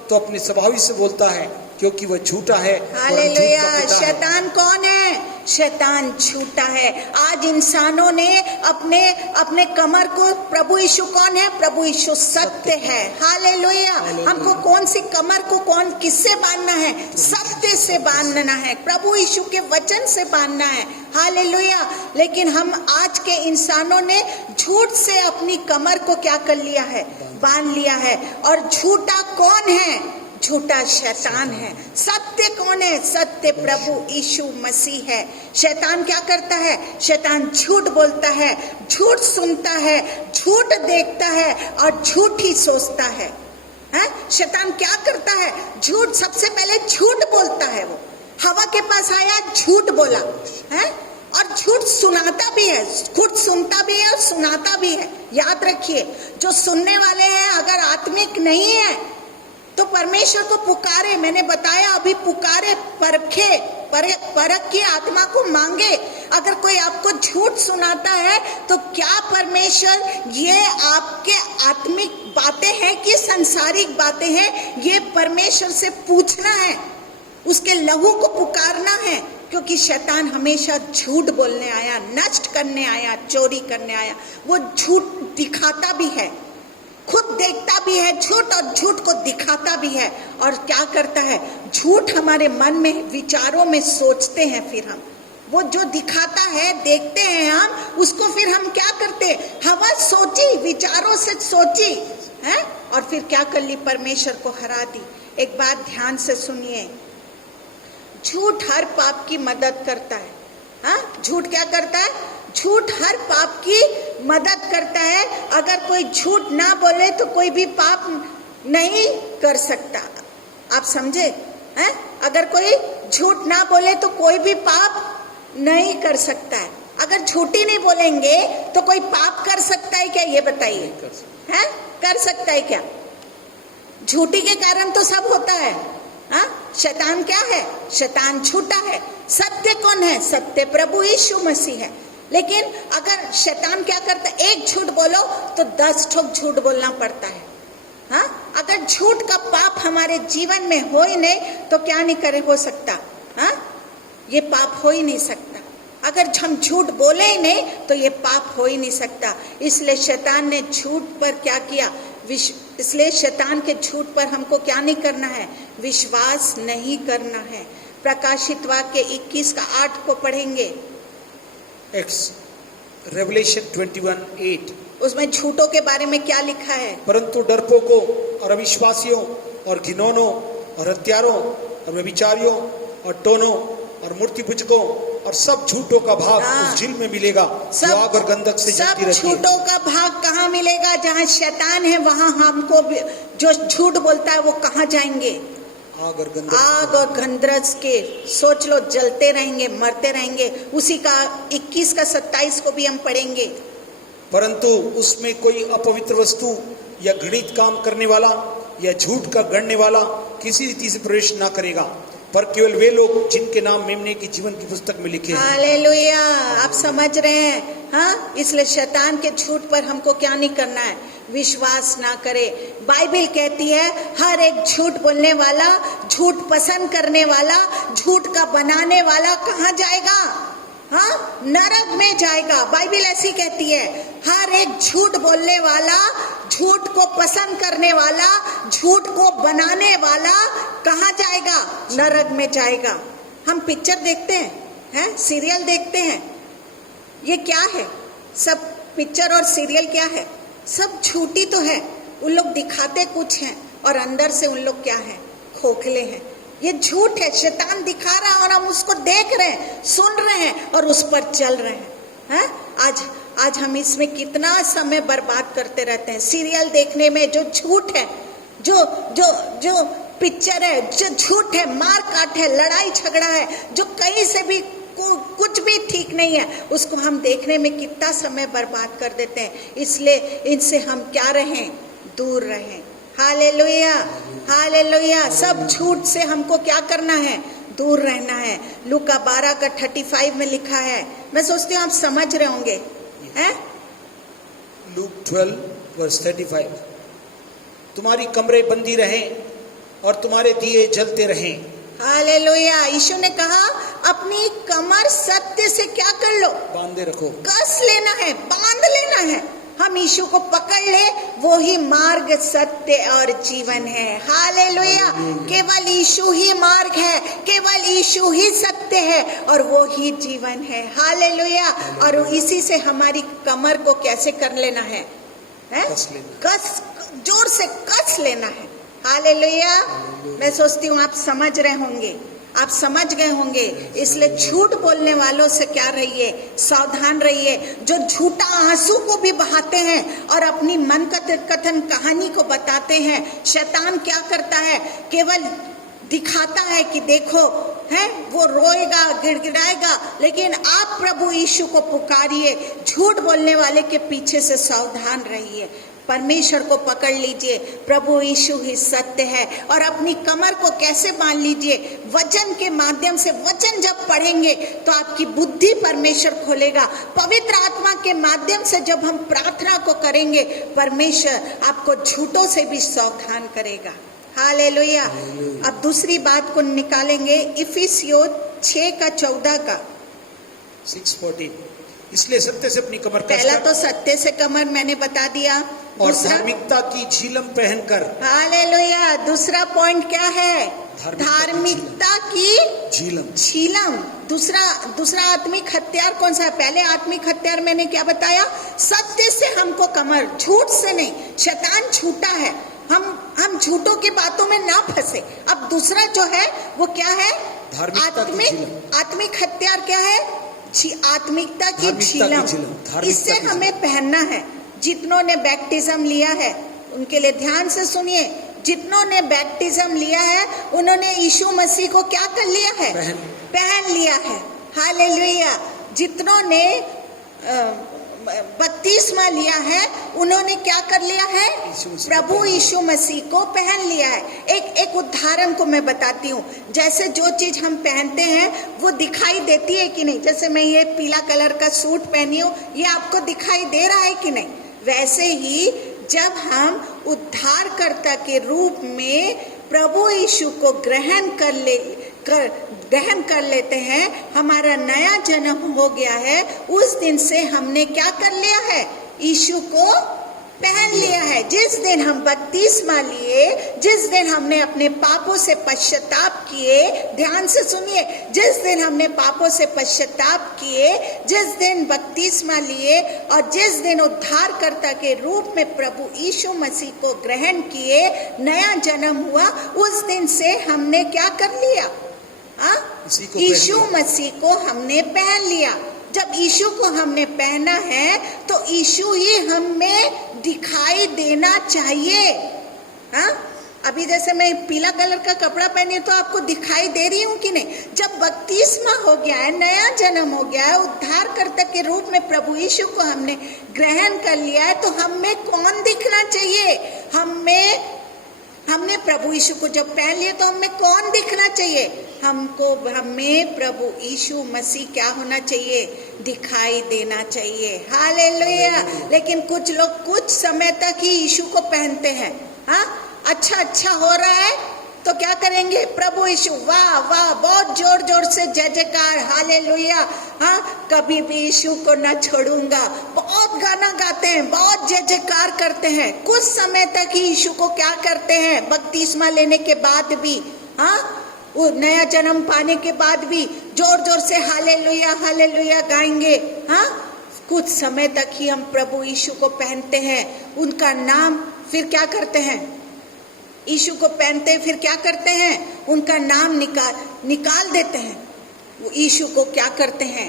तो अपने स्वभाव से बोलता है, क्योंकि वह झूठा है। हालेलुया। शैतान कौन है? शैतान झूठा है। आज इंसानों ने अपने कमर को, प्रभु यीशु कौन है? प्रभु यीशु सत्य है। हालेलुया। हमको कौन सी कमर को किससे बांधना है? सत्य से बांधना है, प्रभु यीशु के वचन से बांधना है। हालेलुया। लेकिन हम आज के इंसानों ने झूठ से अपनी कमर को क्या कर लिया है? बांध लिया है। और झूठा कौन है? झूठा शैतान है। सत्य कौन है? सत्य प्रभु यीशु मसीह है। शैतान क्या करता है? शैतान झूठ बोलता है, झूठ सुनता है, झूठ देखता है और झूठ ही सोचता है। शैतान क्या करता है? झूठ, सबसे पहले झूठ बोलता है। वो हवा के पास आया, झूठ बोला है, और झूठ सुनाता भी है। खुद सुनता भी है और सुनाता भी है। याद रखिए, जो सुनने वाले हैं अगर आत्मिक नहीं है तो परमेश्वर को पुकारे। मैंने बताया अभी, पुकारे, परखे, परख की आत्मा को मांगे। अगर कोई आपको झूठ सुनाता है तो क्या परमेश्वर ये आपके आत्मिक बातें हैं कि सांसारिक बातें हैं? ये परमेश्वर से पूछना है, उसके लहू को पुकारना है। क्योंकि शैतान हमेशा झूठ बोलने आया, नष्ट करने आया, चोरी करने आया। वो झूठ दिखाता भी है, खुद देखता भी है झूठ और झूठ को दिखाता भी है। और क्या करता है? झूठ हमारे मन में, विचारों में सोचते हैं। फिर हम वो जो दिखाता है, देखते हैं हम उसको, फिर हम क्या करते? हवा सोची, विचारों से सोची है और फिर क्या कर ली? परमेश्वर को हरा दी। एक बात ध्यान से सुनिए, झूठ हर पाप की मदद करता है। झूठ क्या करता है? झूठ हर पाप की मदद करता है। अगर कोई झूठ ना बोले तो कोई भी पाप नहीं कर सकता। आप समझे हैं? अगर कोई झूठ ना बोले तो कोई भी पाप नहीं कर सकता है। अगर झूठी नहीं बोलेंगे तो कोई पाप कर सकता है क्या? ये बताइए। हैं? कर सकता है क्या? झूठी के कारण तो सब होता है। शैतान क्या है? शैतान झूठा है। सत्य कौन है? सत्य प्रभु यीशु मसीह है। लेकिन अगर शैतान क्या करता है? एक झूठ बोलो तो 10 ठोक झूठ बोलना पड़ता है। अगर झूठ का पाप हमारे जीवन में हो ही नहीं तो क्या नहीं करे हो सकता? ये पाप हो ही नहीं सकता। अगर हम झूठ बोले ही नहीं तो ये पाप हो ही नहीं सकता। इसलिए शैतान ने झूठ पर क्या किया? इसलिए शैतान के झूठ पर हमको क्या नहीं करना है? विश्वास नहीं करना है। प्रकाशित वाक्य 21:8 को पढ़ेंगे। रेवलेशन 21:8। उसमें झूठों के बारे में क्या लिखा है? परंतु डरपोकों और अविश्वासियों और घिनौनों और हत्यारों और व्यभिचारियों और टोनों और मूर्ति पूजकों और सब झूठों का भाग उस झील में मिलेगा जो आग और गंधक से जलती रहती है। सब झूठों का भाग कहाँ मिलेगा? जहाँ शैतान है वहाँ हमको जो झूठ बोलता है वो कहाँ जाएंगे? आग और गंधक के, सोच लो, जलते रहेंगे, मरते रहेंगे। उसी का 21:27 को भी हम पढ़ेंगे। परंतु उसमें कोई अपवित्र वस्तु या घृणित काम करने वाला या झूठ का गढ़ने वाला किसी रीति से प्रवेश ना करेगा, पर केवल वे लोग जिनके नाम मेमने की जीवन की पुस्तक में लिखे हैं। हालेलुया। आप समझ रहे हैं? हाँ, इसलिए शैतान के झूठ पर हमको क्या नहीं करना है, विश्वास ना करे। बाइबल कहती है हर एक झूठ बोलने वाला, झूठ पसंद करने वाला, झूठ का बनाने वाला कहाँ जाएगा? हाँ, नरक में जाएगा। बाइबल ऐसी कहती है हर एक झूठ बोलने वाला, झूठ को पसंद करने वाला, झूठ को बनाने वाला कहाँ जाएगा? नरक में जाएगा। हम पिक्चर देखते हैं, सीरियल देखते हैं, ये क्या है? सब पिक्चर और सीरियल क्या है? सब झूठी तो है। उन लोग दिखाते कुछ हैं और अंदर से उन लोग क्या है? खोखले हैं। ये झूठ है, शैतान दिखा रहा है और हम उसको देख रहे हैं, सुन रहे हैं और उस पर चल रहे हैं। आज हम इसमें कितना समय बर्बाद करते रहते हैं सीरियल देखने में, जो झूठ है, जो पिक्चर है, जो झूठ है, मार काट है, लड़ाई झगड़ा है, जो कहीं से भी कुछ भी ठीक नहीं है, उसको हम देखने में कितना समय बर्बाद कर देते हैं। इसलिए इनसे हम क्या रहें? दूर रहें। Hallelujah, hallelujah. सब झूठ से हमको क्या करना है? दूर रहना है। लूका 12:35 में लिखा है। मैं सोचती हूँ आप समझ रहे होंगे, हैं? लूक 12:35, तुम्हारी कमरे बंदी रहें और तुम्हारे दिए जलते रहें। हालेलुया। यीशु ने कहा अपनी कमर सत्य से क्या कर लो? बांधे रखो। कस लेना है, बांध लेना है। हम यीशु को पकड़ ले, वो ही मार्ग, सत्य और जीवन है। हालेलुया। केवल यीशु ही मार्ग है, केवल यीशु ही सत्य है और वो ही जीवन है। हालेलुया। और इसी से हमारी कमर को कैसे कर लेना है? कस, जोर से कस लेना है। हालेलुया। मैं सोचती हूँ आप समझ रहे होंगे, आप समझ गए होंगे। इसलिए झूठ बोलने वालों से क्या रहिए? सावधान रहिए। जो झूठा आंसू को भी बहाते हैं और अपनी मन कथन कहानी को बताते हैं। शैतान क्या करता है? केवल दिखाता है कि देखो, है वो रोएगा, गिड़गिड़ाएगा, लेकिन आप प्रभु यीशु को पुकारिए। झूठ बोलने वाले के पीछे से सावधान रहिए। परमेश्वर को पकड़ लीजिए, प्रभु यीशु ही सत्य है। और अपनी कमर को कैसे बांध लीजिए? वचन के माध्यम से। वचन जब पढ़ेंगे तो आपकी बुद्धि परमेश्वर खोलेगा। पवित्र आत्मा के माध्यम से जब हम प्रार्थना को करेंगे, परमेश्वर आपको झूठों से भी सावधान करेगा। हालेलुया। अब दूसरी बात को निकालेंगे, इफिसियों 6:14 6:14। इसलिए सत्य से अपनी कमर पहला तो सत्य से कमर मैंने बता दिया, और धार्मिकता की झिलम पहनकर। हालेलुया। दूसरा पॉइंट क्या है? धार्मिकता की झिलम। दूसरा आत्मिक हथियार कौन सा है? पहले आत्मिक हथियार मैंने क्या बताया? सत्य से हमको कमर, झूठ से नहीं। शैतान झूठा है, हम झूठों की बातों में ना फंसे। अब दूसरा जो है वो क्या है? आत्मिक हथियार क्या है? आत्मिकता की झिलम। इससे हमें पहनना है। जितनों ने बैप्टिज्म लिया है उनके लिए ध्यान से सुनिए। जितनों ने बैप्टिज्म लिया है उन्होंने यीशु मसीह को क्या कर लिया है? पहन लिया है। हालेलुया। जितनों ने बपतिस्मा लिया है उन्होंने क्या कर लिया है? प्रभु यीशु मसीह को पहन लिया है। एक उदाहरण को मैं बताती हूँ। जैसे जो चीज हम पहनते हैं वो दिखाई देती है कि नहीं? जैसे मैं ये पीला कलर का सूट पहनी हूँ, ये आपको दिखाई दे रहा है कि नहीं? वैसे ही जब हम उद्धारकर्ता के रूप में प्रभु यीशु को ग्रहण कर लेते हैं, हमारा नया जन्म हो गया है, उस दिन से हमने क्या कर लिया है? यीशु को पहन लिया है। जिस दिन हम बपतिस्मा लिए, जिस दिन हमने अपने पापों से पश्चाताप किए, ध्यान से सुनिए, जिस दिन हमने पापों से पश्चाताप किए, जिस दिन बपतिस्मा लिए और जिस दिन उद्धारकर्ता के रूप में प्रभु यीशु मसीह को ग्रहण किए, नया जन्म हुआ, उस दिन से हमने क्या कर लिया? यीशु मसीह को हमने पहन लिया। जब यीशु को हमने पहना है तो यीशु ही हमें दिखाई देना चाहिए। अभी जैसे मैं पीला कलर का कपड़ा पहनी तो आपको दिखाई दे रही हूँ कि नहीं? जब बपतिस्मा हो गया है, नया जन्म हो गया है, उद्धारकर्ता के रूप में प्रभु यीशु को हमने ग्रहण कर लिया है, तो हमें कौन दिखना चाहिए? हमें हमने प्रभु यीशु को जब पहन लिया तो हमें कौन दिखना चाहिए? हमें प्रभु यीशु मसीह क्या होना चाहिए? दिखाई देना चाहिए। हालेलुया। लेकिन कुछ लोग कुछ समय तक ही यीशु को पहनते हैं। हाँ, अच्छा हो रहा है तो क्या करेंगे? प्रभु यीशु, वाह वाह, बहुत जोर जोर से जय जयकार, हालेलुया। हाँ, कभी भी यीशु को न छोड़ूंगा, बहुत गाना गाते हैं, बहुत जय जयकार करते हैं। कुछ समय तक ही यीशु को क्या करते हैं? बपतिस्मा लेने के बाद भी, हाँ, वो नया जन्म पाने के बाद भी जोर जोर से हालेलुया हालेलुया गाएंगे। हाँ, कुछ समय तक ही हम प्रभु यीशु को पहनते हैं, उनका नाम, फिर क्या करते हैं? यीशु को पहनते हैं, फिर क्या करते हैं? उनका नाम निकाल देते हैं। वो यीशु को क्या करते हैं?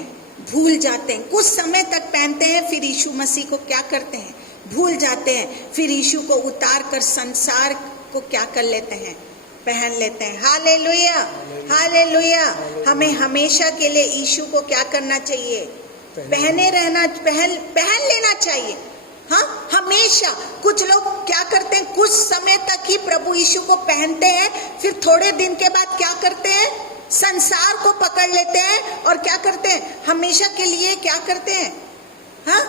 भूल जाते हैं। कुछ समय तक पहनते हैं, फिर यीशु मसीह को क्या करते हैं? भूल जाते हैं। फिर यीशु को उतार कर संसार को क्या कर लेते हैं? पहन लेते हैं। Hallelujah hallelujah. हमें हमेशा के लिए यीशु को क्या करना चाहिए? पहन लेना चाहिए। हाँ, हमेशा। कुछ लोग क्या करते हैं? कुछ समय तक ही प्रभु यीशु को पहनते हैं, फिर थोड़े दिन के बाद क्या करते हैं? संसार को पकड़ लेते हैं और क्या करते हैं? हमेशा के लिए क्या करते हैं? हाँ,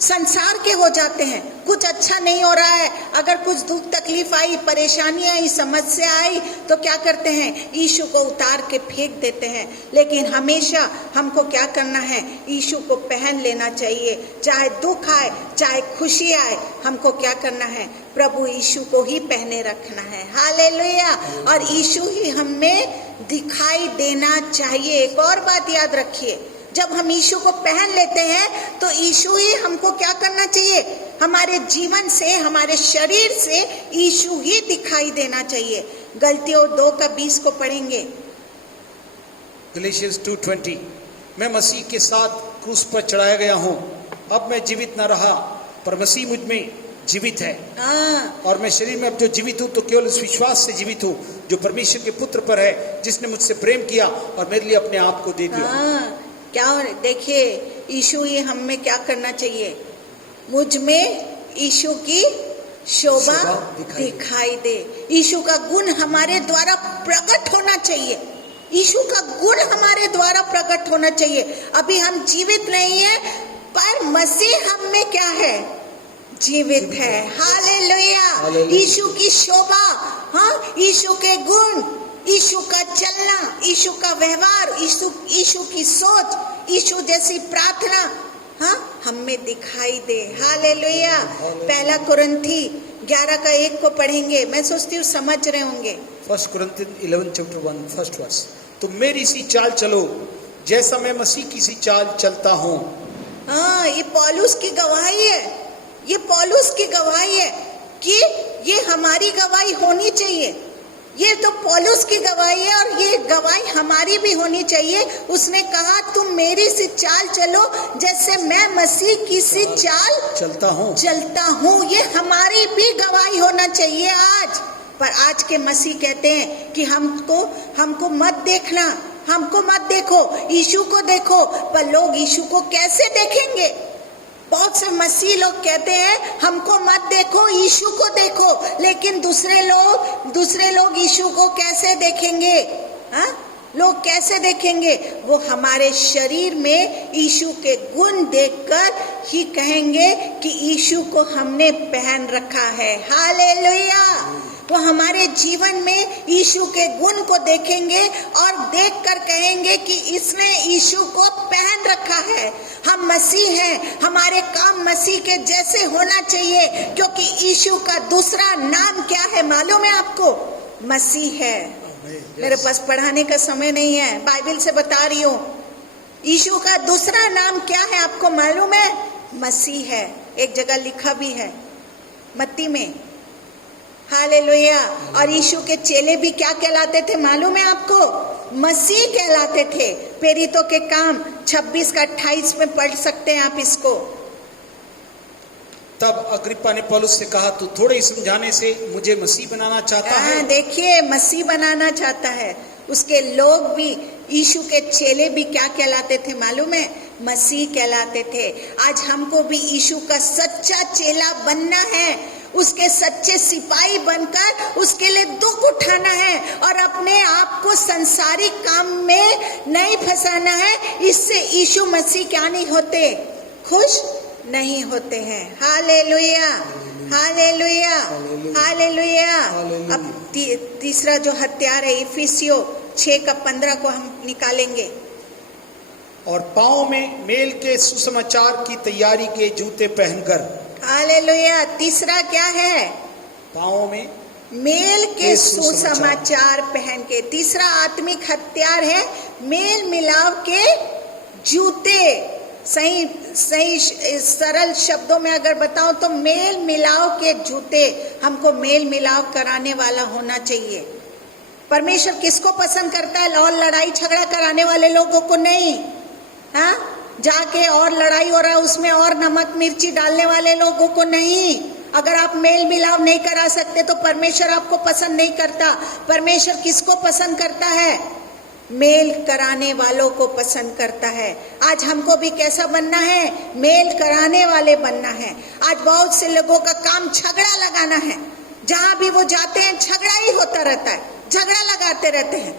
संसार के हो जाते हैं। कुछ अच्छा नहीं हो रहा है, अगर कुछ दुख तकलीफ आई, परेशानी आई, समस्या आई, तो क्या करते हैं? यीशु को उतार के फेंक देते हैं। लेकिन हमेशा हमको क्या करना है? यीशु को पहन लेना चाहिए। चाहे दुख आए, चाहे खुशी आए, हमको क्या करना है? प्रभु यीशु को ही पहने रखना है। हालेलुया। और यीशु ही हमें दिखाई देना चाहिए। एक और बात याद रखिए, जब हम यीशु को पहन लेते हैं तो यीशु ही हमको क्या करना चाहिए? हमारे जीवन से, हमारे शरीर से यीशु ही दिखाई देना चाहिए। गलतियों 2:20 को पढ़ेंगे। गलातियंस 2:20, मैं मसीह के साथ क्रूस पर चढ़ाया गया हूँ। अब मैं जीवित न रहा, पर मसीह मुझ में जीवित है। और मैं शरीर में अब जो जीवित हूँ तो केवल इस विश्वास से जीवित हूँ जो परमेश्वर के पुत्र पर है, जिसने मुझसे प्रेम किया और मेरे लिए अपने आप को दे दिया। क्या देखिए, यीशु ही हम में क्या करना चाहिए? मुझ में यीशु की शोभा दिखाई दे। यीशु का गुण हमारे द्वारा प्रकट होना चाहिए। यीशु का गुण हमारे द्वारा प्रकट होना चाहिए। अभी हम जीवित नहीं है, पर मसीह हम में क्या है? जीवित है। हालेलुया। यीशु की शोभा, हाँ, यीशु के गुण, यीशु का चलना, यीशु का व्यवहार, यीशु की सोच, यीशु जैसी प्रार्थना, हाँ, हम में दिखाई दे। हालेलुया। 1 कुरिन्थी 11:1 को पढ़ेंगे। मैं सोचती हूँ समझ रहे होंगे। 1 कुरिन्थियंस 11:1 फर्स्ट वर्स, तुम मेरी सी चाल चलो जैसा मैं मसीह की सी चाल चलता हूँ। हाँ, ये पौलुस की गवाही है। ये पौलुस की गवाही है कि ये हमारी गवाही होनी चाहिए। ये तो पौलुस की गवाही है और ये गवाही हमारी भी होनी चाहिए। उसने कहा, तुम मेरी सी चाल चलो जैसे मैं मसीह की सी चाल चलता हूँ। ये हमारी भी गवाही होना चाहिए आज। पर आज के मसीह कहते हैं कि हमको मत देखना, हमको मत देखो, यीशु को देखो। पर लोग यीशु को कैसे देखेंगे? बहुत से मसीह लोग कहते हैं हमको मत देखो, यीशु को देखो। लेकिन दूसरे लोग यीशु को कैसे देखेंगे? हाँ, लोग कैसे देखेंगे? वो हमारे शरीर में यीशु के गुण देखकर ही कहेंगे कि यीशु को हमने पहन रखा है। हालेलुया। वो हमारे जीवन में यीशु के गुण को देखेंगे और देखकर कहेंगे कि इसने यीशु को पहन रखा है। हम मसीह हैं, हमारे काम मसीह के जैसे होना चाहिए, क्योंकि यीशु का दूसरा नाम क्या है मालूम है आपको? मसीह है। मेरे पास पढ़ाने का समय नहीं है, बाइबल से बता रही हूँ। यीशु का दूसरा नाम क्या है आपको मालूम है? मसीह है। एक जगह लिखा भी है मत्ती में। हालेलुया। और यीशु के चेले भी क्या कहलाते थे मालूम है आपको? मसीह कहलाते थे। प्रेरितों के काम 26:28 में पढ़ सकते हैं आप इसको। तब अग्रिप्पा ने पौलुस से कहा, तू थोड़े समझाने से मुझे मसीह बनाना चाहता है? देखिए, मसीह बनाना चाहता है। उसके लोग भी, यीशु के चेले भी क्या कहलाते थे मालूम है? मसीह कहलाते थे। आज हमको भी यीशु का सच्चा चेला बनना है। उसके सच्चे सिपाही बनकर उसके लिए दुख उठाना है और अपने आप को संसारिक काम में नहीं फंसाना है। इससे यीशु मसीह क्या नहीं होते, खुश नहीं होते हैं। Hallelujah, hallelujah, hallelujah. अब तीसरा जो हथियार है इफिसियों 6:15 को हम निकालेंगे। और पाँव में मेल के सुसमाचार की तैयारी के जूते पहनकर। हालेलुया। तीसरा क्या है? पाँव में मेल के सुसमाचार पहन के। तीसरा आत्मिक हथियार है मेल मिलाव के जूते। सही सरल शब्दों में अगर बताऊं तो मेल मिलाव के जूते। हमको मेल मिलाव कराने वाला होना चाहिए। परमेश्वर किसको पसंद करता है? और लड़ाई झगड़ा कराने वाले लोगों को नहीं। हाँ, जाके और लड़ाई हो रहा है उसमें और नमक मिर्ची डालने वाले लोगों को नहीं। अगर आप मेल मिलाव नहीं करा सकते तो परमेश्वर आपको पसंद नहीं करता। परमेश्वर किसको पसंद करता है? मेल कराने वालों को पसंद करता है। आज हमको भी कैसा बनना है? मेल कराने वाले बनना है। आज बहुत से लोगों का काम झगड़ा लगाना है। जहां भी वो जाते हैं झगड़ा ही होता रहता है, झगड़ा लगाते रहते हैं।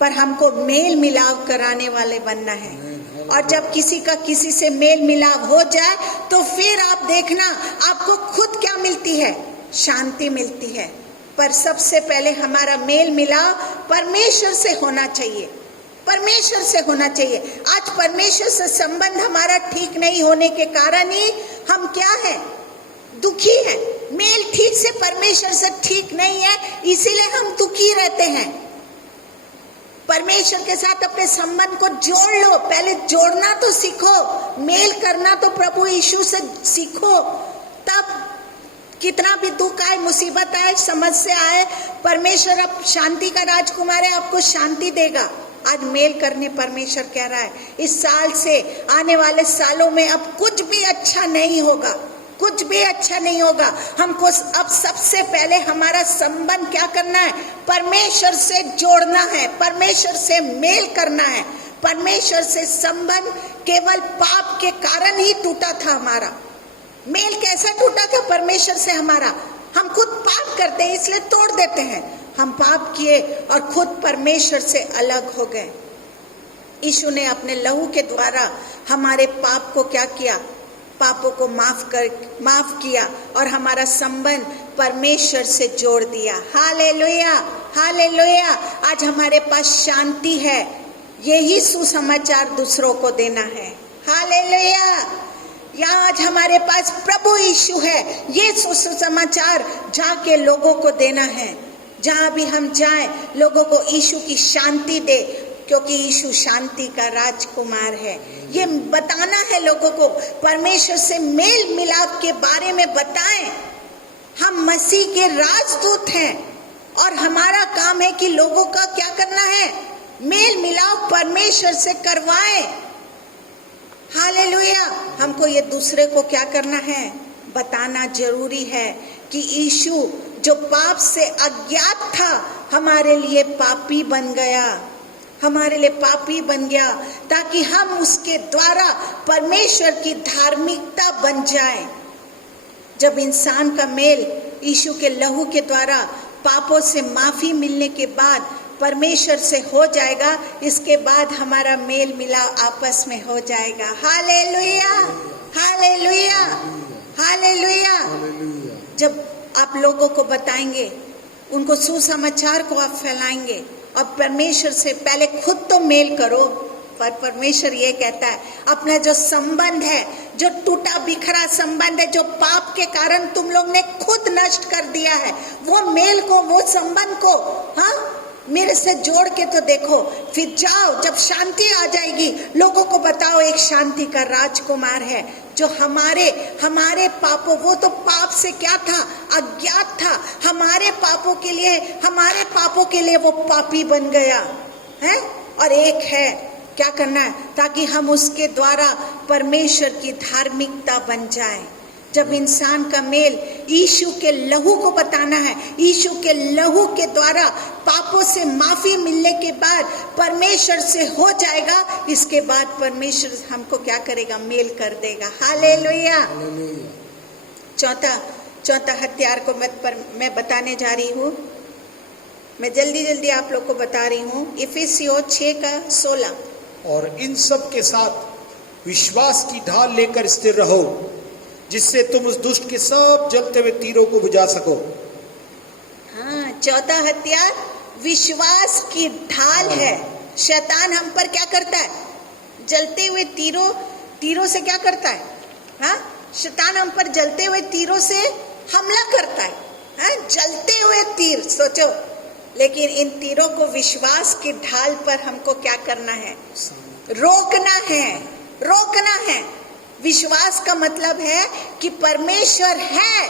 पर हमको मेल मिलाव कराने वाले बनना है। और जब किसी का किसी से मेल मिलाव हो जाए तो फिर आप देखना आपको खुद क्या मिलती है? शांति मिलती है। पर सबसे पहले हमारा मेल मिलाव परमेश्वर से होना चाहिए, परमेश्वर से होना चाहिए। आज परमेश्वर से संबंध हमारा ठीक नहीं होने के कारण ही हम क्या है? दुखी है। मेल ठीक से परमेश्वर से ठीक नहीं है, इसीलिए हम दुखी रहते हैं। परमेश्वर के साथ अपने संबंध को जोड़ लो। पहले जोड़ना तो सीखो, मेल करना तो प्रभु यीशु से सीखो। तब कितना भी दुख आए, मुसीबत आए, समस्या आए, परमेश्वर अब शांति का राजकुमार है, आपको शांति देगा। आज मेल करने परमेश्वर कह रहा है इस साल से आने वाले सालों में अब कुछ भी अच्छा नहीं होगा, कुछ भी अच्छा नहीं होगा। हमको अब सबसे पहले हमारा संबंध क्या करना है? परमेश्वर से जोड़ना है, परमेश्वर से मेल करना है। परमेश्वर से संबंध केवल पाप के कारण ही टूटा था हमारा। मेल कैसा टूटा था परमेश्वर से हमारा? हम खुद पाप करते हैं इसलिए तोड़ देते हैं। हम पाप किए और खुद परमेश्वर से अलग हो गए। यीशु ने अपने लहू के द्वारा हमारे पाप को क्या किया? पापों को माफ किया और हमारा संबंध परमेश्वर से जोड़ दिया। Hallelujah, hallelujah. आज हमारे पास शांति है। यही सुसमाचार दूसरों को देना है। हालेलुया। या आज हमारे पास प्रभु यीशु है। ये सुसमाचार जाके लोगों को देना है। जहां भी हम जाएं लोगों को यीशु की शांति दे, क्योंकि यीशु शांति का राजकुमार है। ये बताना है लोगों को, परमेश्वर से मेल मिलाप के बारे में बताएं। हम मसीह के राजदूत हैं और हमारा काम है कि लोगों का क्या करना है? मेल मिलाप परमेश्वर से करवाएं। हालेलुया। हमको ये दूसरे को क्या करना है? बताना जरूरी है कि यीशु जो पाप से अज्ञात था हमारे लिए पापी बन गया, हमारे लिए पापी बन गया, ताकि हम उसके द्वारा परमेश्वर की धार्मिकता बन जाए। जब इंसान का मेल यीशु के लहू के द्वारा पापों से माफी मिलने के बाद परमेश्वर से हो जाएगा, इसके बाद हमारा मेल मिलाप आपस में हो जाएगा। Hallelujah, hallelujah, hallelujah. जब आप लोगों को बताएंगे, उनको सुसमाचार को आप फैलाएंगे और परमेश्वर से पहले खुद तो मेल करो। पर परमेश्वर ये कहता है अपना जो संबंध है, जो टूटा बिखरा संबंध है, जो पाप के कारण तुम लोग ने खुद नष्ट कर दिया है, वो मेल को, वो संबंध को हाँ मेरे से जोड़ के तो देखो। फिर जाओ, जब शांति आ जाएगी लोगों को बताओ एक शांति का राजकुमार है जो हमारे पापों, वो तो पाप से क्या था? अज्ञात था। हमारे पापों के लिए वो पापी बन गया है। और एक है क्या करना है? ताकि हम उसके द्वारा परमेश्वर की धार्मिकता बन जाए। जब इंसान का मेल यीशु के लहू को बताना है, यीशु के लहू के द्वारा पापों से माफी मिलने के बाद परमेश्वर से हो जाएगा, इसके बाद परमेश्वर हमको क्या करेगा? मेल कर देगा। हालेलुया। चौथा, चौथा हथियार को मैं बताने जा रही हूँ। मैं जल्दी जल्दी आप लोग को बता रही हूँ। इफिसियों 6:16। और इन सब के साथ विश्वास की ढाल लेकर स्थिर रहो, जिससे तुम उस दुष्ट के सब जलते हुए तीरों को बुझा सको। हाँ, चौथा हथियार विश्वास की ढाल है। शैतान हम पर क्या करता है? जलते हुए तीरों से क्या करता है? हाँ, शैतान हम पर जलते हुए तीरों से हमला करता है। हाँ, जलते हुए तीर, सोचो। लेकिन इन तीरों को विश्वास की ढाल पर हमको क्या करना है? रोकना है, रोकना है। विश्वास का मतलब है कि परमेश्वर है।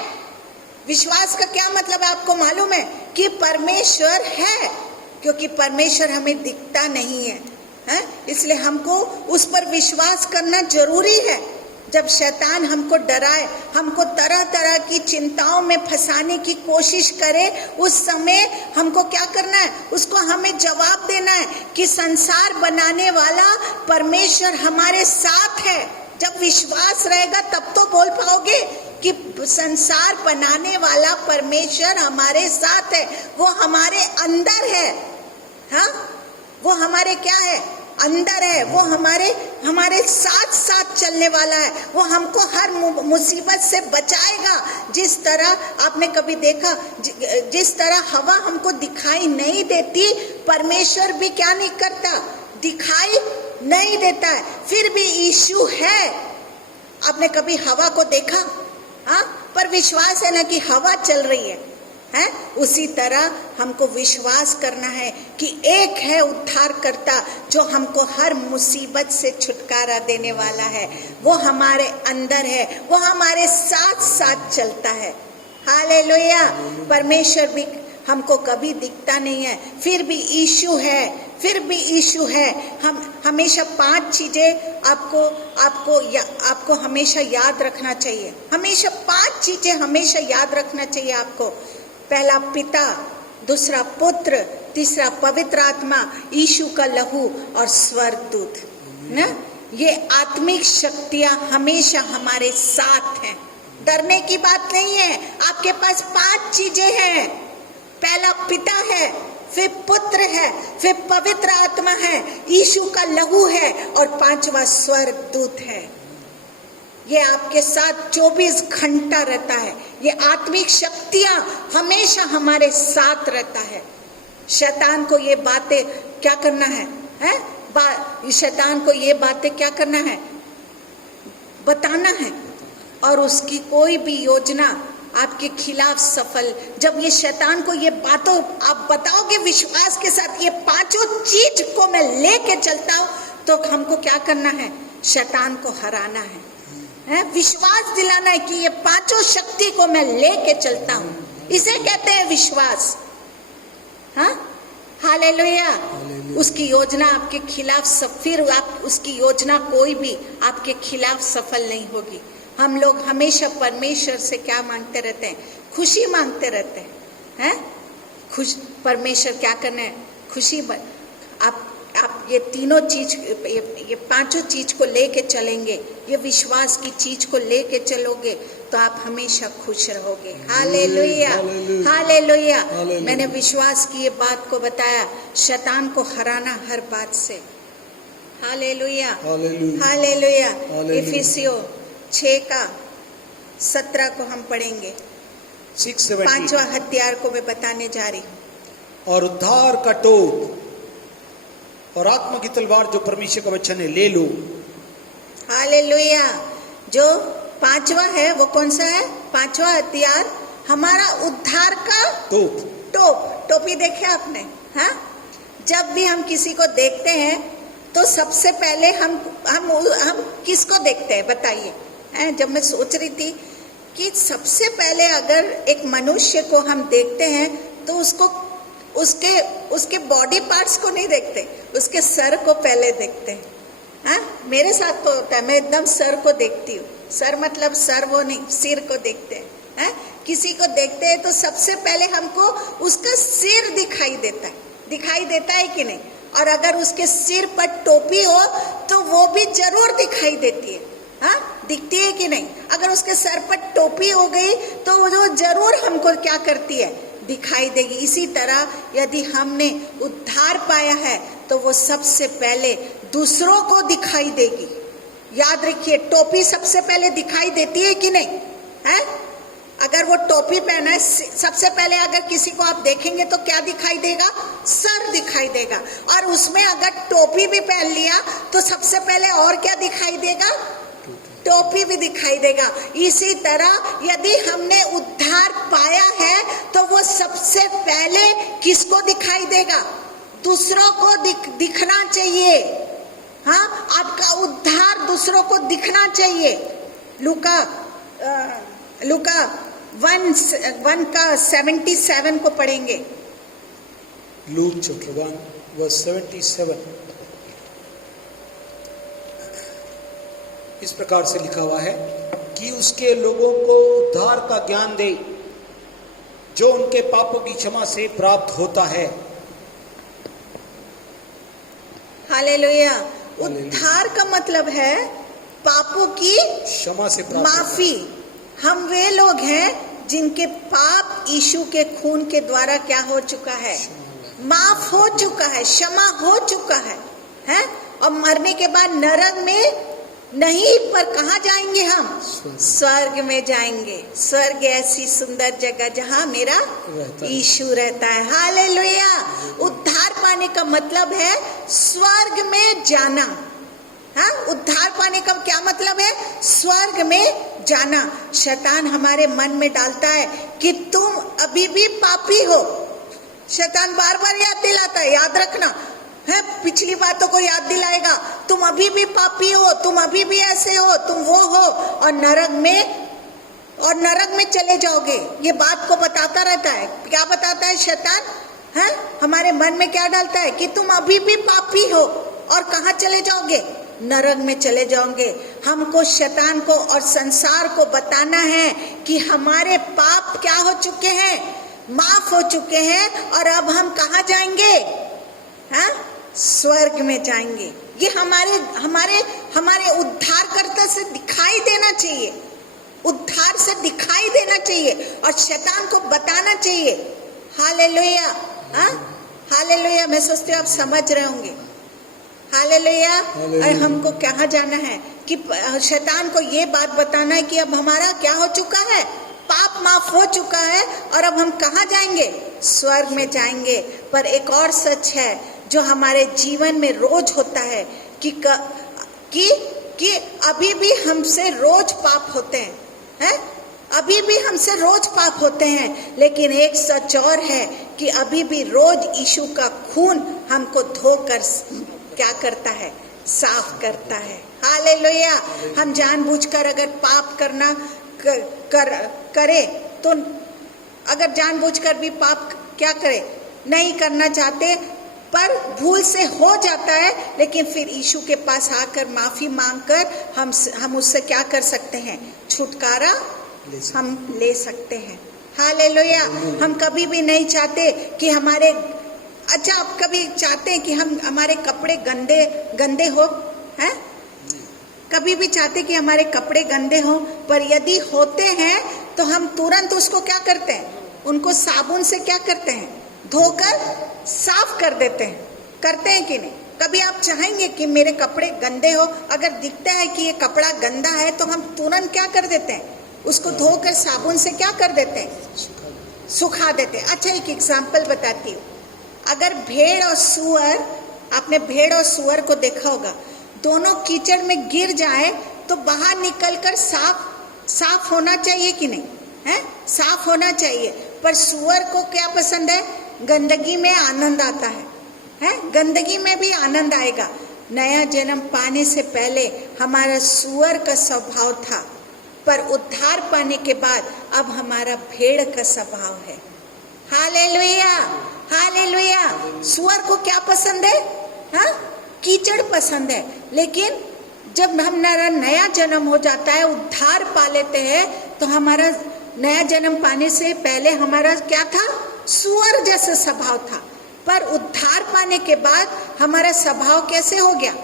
विश्वास का क्या मतलब है आपको मालूम है? कि परमेश्वर है, क्योंकि परमेश्वर हमें दिखता नहीं है, है? इसलिए हमको उस पर विश्वास करना जरूरी है। जब शैतान हमको डराए, हमको तरह तरह की चिंताओं में फंसाने की कोशिश करे, उस समय हमको क्या करना है? उसको हमें जवाब देना है कि संसार बनाने वाला परमेश्वर हमारे साथ है। जब विश्वास रहेगा तब तो बोल पाओगे कि संसार बनाने वाला परमेश्वर हमारे साथ है, वो हमारे अंदर है। हाँ, वो हमारे क्या है? अंदर है। वो हमारे साथ साथ चलने वाला है। वो हमको हर मुसीबत से बचाएगा। जिस तरह आपने कभी देखा, जिस तरह हवा हमको दिखाई नहीं देती, परमेश्वर भी क्या नहीं करता? दिखाई नहीं देता है। फिर भी यीशु है। आपने कभी हवा को देखा? हाँ, पर विश्वास है ना कि हवा चल रही है। उसी तरह हमको विश्वास करना है कि एक है उद्धारकर्ता जो हमको हर मुसीबत से छुटकारा देने वाला है। वो हमारे अंदर है, वो हमारे साथ साथ चलता है। हालेलुया। परमेश्वर भी हमको कभी दिखता नहीं है, फिर भी यीशु है, फिर भी यीशु है। हम हमेशा 5 चीजें आपको हमेशा याद रखना चाहिए। हमेशा 5 चीजें हमेशा याद रखना चाहिए आपको। पहला पिता, दूसरा पुत्र, तीसरा पवित्र आत्मा, यीशु का लहू और स्वर्गदूत। ना, ये आत्मिक शक्तियां हमेशा हमारे साथ हैं। डरने की बात नहीं है। आपके पास 5 चीजें हैं। पहला पिता है, फिर पुत्र है, फिर पवित्र आत्मा है, यीशु का लहू है और 5वां स्वर्गदूत है। ये आपके साथ 24 घंटा रहता है। ये आत्मिक शक्तियां हमेशा हमारे साथ रहता है। शैतान को ये बातें क्या करना है? शैतान को ये बातें क्या करना है? बताना है। और उसकी कोई भी योजना आपके खिलाफ सफल, जब ये शैतान को ये बातों आप बताओगे विश्वास के साथ, ये 5 चीज को मैं लेके चलता हूँ, तो हमको क्या करना है? शैतान को हराना है। विश्वास दिलाना है कि ये 5 शक्ति को मैं लेके चलता हूँ। इसे कहते हैं विश्वास। हाँ, हालेलुया। उसकी योजना आपके खिलाफ फिर आप उसकी योजना कोई भी आपके खिलाफ सफल नहीं होगी। हम लोग हमेशा परमेश्वर से क्या मांगते रहते हैं? खुशी मांगते रहते हैं। खुश परमेश्वर क्या करना है? खुशी। आप ये तीनों चीज, ये 5 चीज को लेके चलेंगे, ये विश्वास की चीज को लेके चलोगे तो आप हमेशा खुश रहोगे। Hallelujah, hallelujah. मैंने विश्वास की ये बात को बताया, शैतान को हराना हर बात से। Hallelujah, hallelujah. इफिसियों 6:17 को हम पढ़ेंगे। 5वां हथियार को मैं बताने जा रही हूँ। और उद्धार का टोप और आत्मा की तलवार जो परमेश्वर का वचन है, ले लो। हालेलुया। जो 5वां है वो कौन सा है? 5वां हथियार हमारा उद्धार का टोप। टोपी देखे आपने? हाँ, जब भी हम किसी को देखते हैं तो सबसे पहले हम किसको देखते हैं? बताइए। जब मैं सोच रही थी कि सबसे पहले अगर एक मनुष्य को हम देखते हैं तो उसके बॉडी पार्ट्स को नहीं देखते, उसके सर को पहले देखते हैं। हाँ, मेरे साथ तो होता है, मैं एकदम सर को देखती हूँ। सर मतलब सर वो नहीं, सिर को देखते हैं। किसी को देखते हैं तो सबसे पहले हमको उसका सिर दिखाई देता है कि नहीं? और अगर उसके सिर पर टोपी हो तो वो भी जरूर दिखाई देती है। हाँ, दिखती है कि नहीं? अगर उसके सर पर टोपी हो गई तो वो जरूर हमको क्या करती है, दिखाई देगी। इसी तरह यदि हमने उद्धार पाया है तो वो सबसे पहले दूसरों को दिखाई देगी। याद रखिए, टोपी सबसे पहले दिखाई देती है कि नहीं है? अगर वो टोपी पहना है, सबसे पहले अगर किसी को आप देखेंगे तो क्या दिखाई देगा? सर दिखाई देगा। और उसमें अगर टोपी भी पहन लिया तो सबसे पहले और क्या दिखाई देगा? टोपी भी दिखाई देगा। इसी तरह यदि हमने उद्धार पाया है तो वो सबसे पहले किसको दिखाई देगा? दूसरों को दिखना चाहिए। हाँ, आपका उद्धार दूसरों को दिखना चाहिए। लूका 1 का 77 को पढ़ेंगे। लूक चैप्टर 1 वर्स 77 इस प्रकार से लिखा हुआ है कि उसके लोगों को उद्धार का ज्ञान दे जो उनके पापों की क्षमा से प्राप्त होता है। हालेलुया। उद्धार का मतलब है पापों की क्षमा से प्राप्त माफी। हम वे लोग हैं जिनके पाप यीशु के खून के द्वारा क्या हो चुका है? माफ हो चुका है, क्षमा हो चुका है? और मरने के बाद नरक में नहीं, पर कहाँ जाएंगे हम? स्वर्ग में जाएंगे। स्वर्ग ऐसी सुंदर जगह जहाँ मेरा यीशु रहता है। हालेलुया। उद्धार पाने का मतलब है स्वर्ग में जाना। हाँ, उद्धार पाने का क्या मतलब है? स्वर्ग में जाना। शैतान हमारे मन में डालता है कि तुम अभी भी पापी हो। शैतान बार बार याद दिलाता है, याद रखना है, पिछली बातों को याद दिलाएगा। तुम अभी भी पापी हो, तुम अभी भी ऐसे हो, तुम वो हो, और नरक में चले जाओगे। ये बात को बताता रहता है। क्या बताता है शैतान? है, हमारे मन में क्या डालता है कि तुम अभी भी पापी हो और कहाँ चले जाओगे? नरक में चले जाओगे। हमको शैतान को और संसार को बताना है कि हमारे पाप क्या हो चुके हैं? माफ हो चुके हैं। और अब हम कहाँ जाएंगे? हाँ, स्वर्ग में जाएंगे। ये हमारे उद्धारकर्ता से दिखाई देना चाहिए। उद्धार से दिखाई देना चाहिए और शैतान को बताना चाहिए। हालेलुया। हाँ, हालेलुया। मैं सोचती हूँ आप समझ रहे होंगे। हालेलुया। और हमको कहाँ जाना है कि शैतान को ये बात बताना है कि अब हमारा क्या हो चुका है? पाप माफ हो चुका है और अब हम कहाँ जाएंगे? स्वर्ग में जाएंगे। पर एक और सच है जो हमारे जीवन में रोज होता है कि अभी भी हमसे रोज पाप होते हैं, अभी भी हमसे रोज पाप होते हैं। लेकिन एक सच और है कि अभी भी रोज यीशु का खून हमको धोकर क्या करता है? साफ करता है। हालेलुया। हम जानबूझकर अगर पाप करना करे तो अगर जानबूझकर भी पाप क्या करे? नहीं करना चाहते, पर भूल से हो जाता है। लेकिन फिर यीशु के पास आकर माफी मांगकर हम उससे क्या कर सकते हैं? छुटकारा हम ले सकते हैं। हालेलुया। हम कभी भी नहीं चाहते कि आप कभी चाहते हैं कि हमारे कपड़े गंदे हो? हैं? कभी भी चाहते कि हमारे कपड़े गंदे हो? पर यदि होते हैं तो हम तुरंत उसको क्या करते हैं? उनको साबुन से क्या करते हैं? धोकर साफ कर देते हैं। करते हैं कि नहीं? कभी आप चाहेंगे कि मेरे कपड़े गंदे हो? अगर दिखता है कि ये कपड़ा गंदा है तो हम तुरंत क्या कर देते हैं? उसको धोकर साबुन से क्या कर देते हैं? सुखा देते हैं। अच्छा, एक एग्जाम्पल बताती हूँ। अगर आपने भेड़ और सुअर को देखा होगा, दोनों कीचड़ में गिर जाए तो बाहर निकलकर साफ होना चाहिए कि नहीं? है, साफ होना चाहिए। पर सुअर को क्या पसंद है? गंदगी में आनंद आता है? गंदगी में भी आनंद आएगा। नया जन्म पाने से पहले हमारा सुअर का स्वभाव था, पर उद्धार पाने के बाद अब हमारा भेड़ का स्वभाव है। हालेलुया। हालेलुया। सुअर को क्या पसंद है? हाँ, कीचड़ पसंद है। लेकिन जब हमारा नया जन्म हो जाता है, उद्धार पा लेते हैं, तो हमारा नया जन्म पाने से पहले हमारा क्या था? सुअर जैसा स्वभाव था। पर उद्धार पाने के बाद हमारा स्वभाव कैसे हो गया?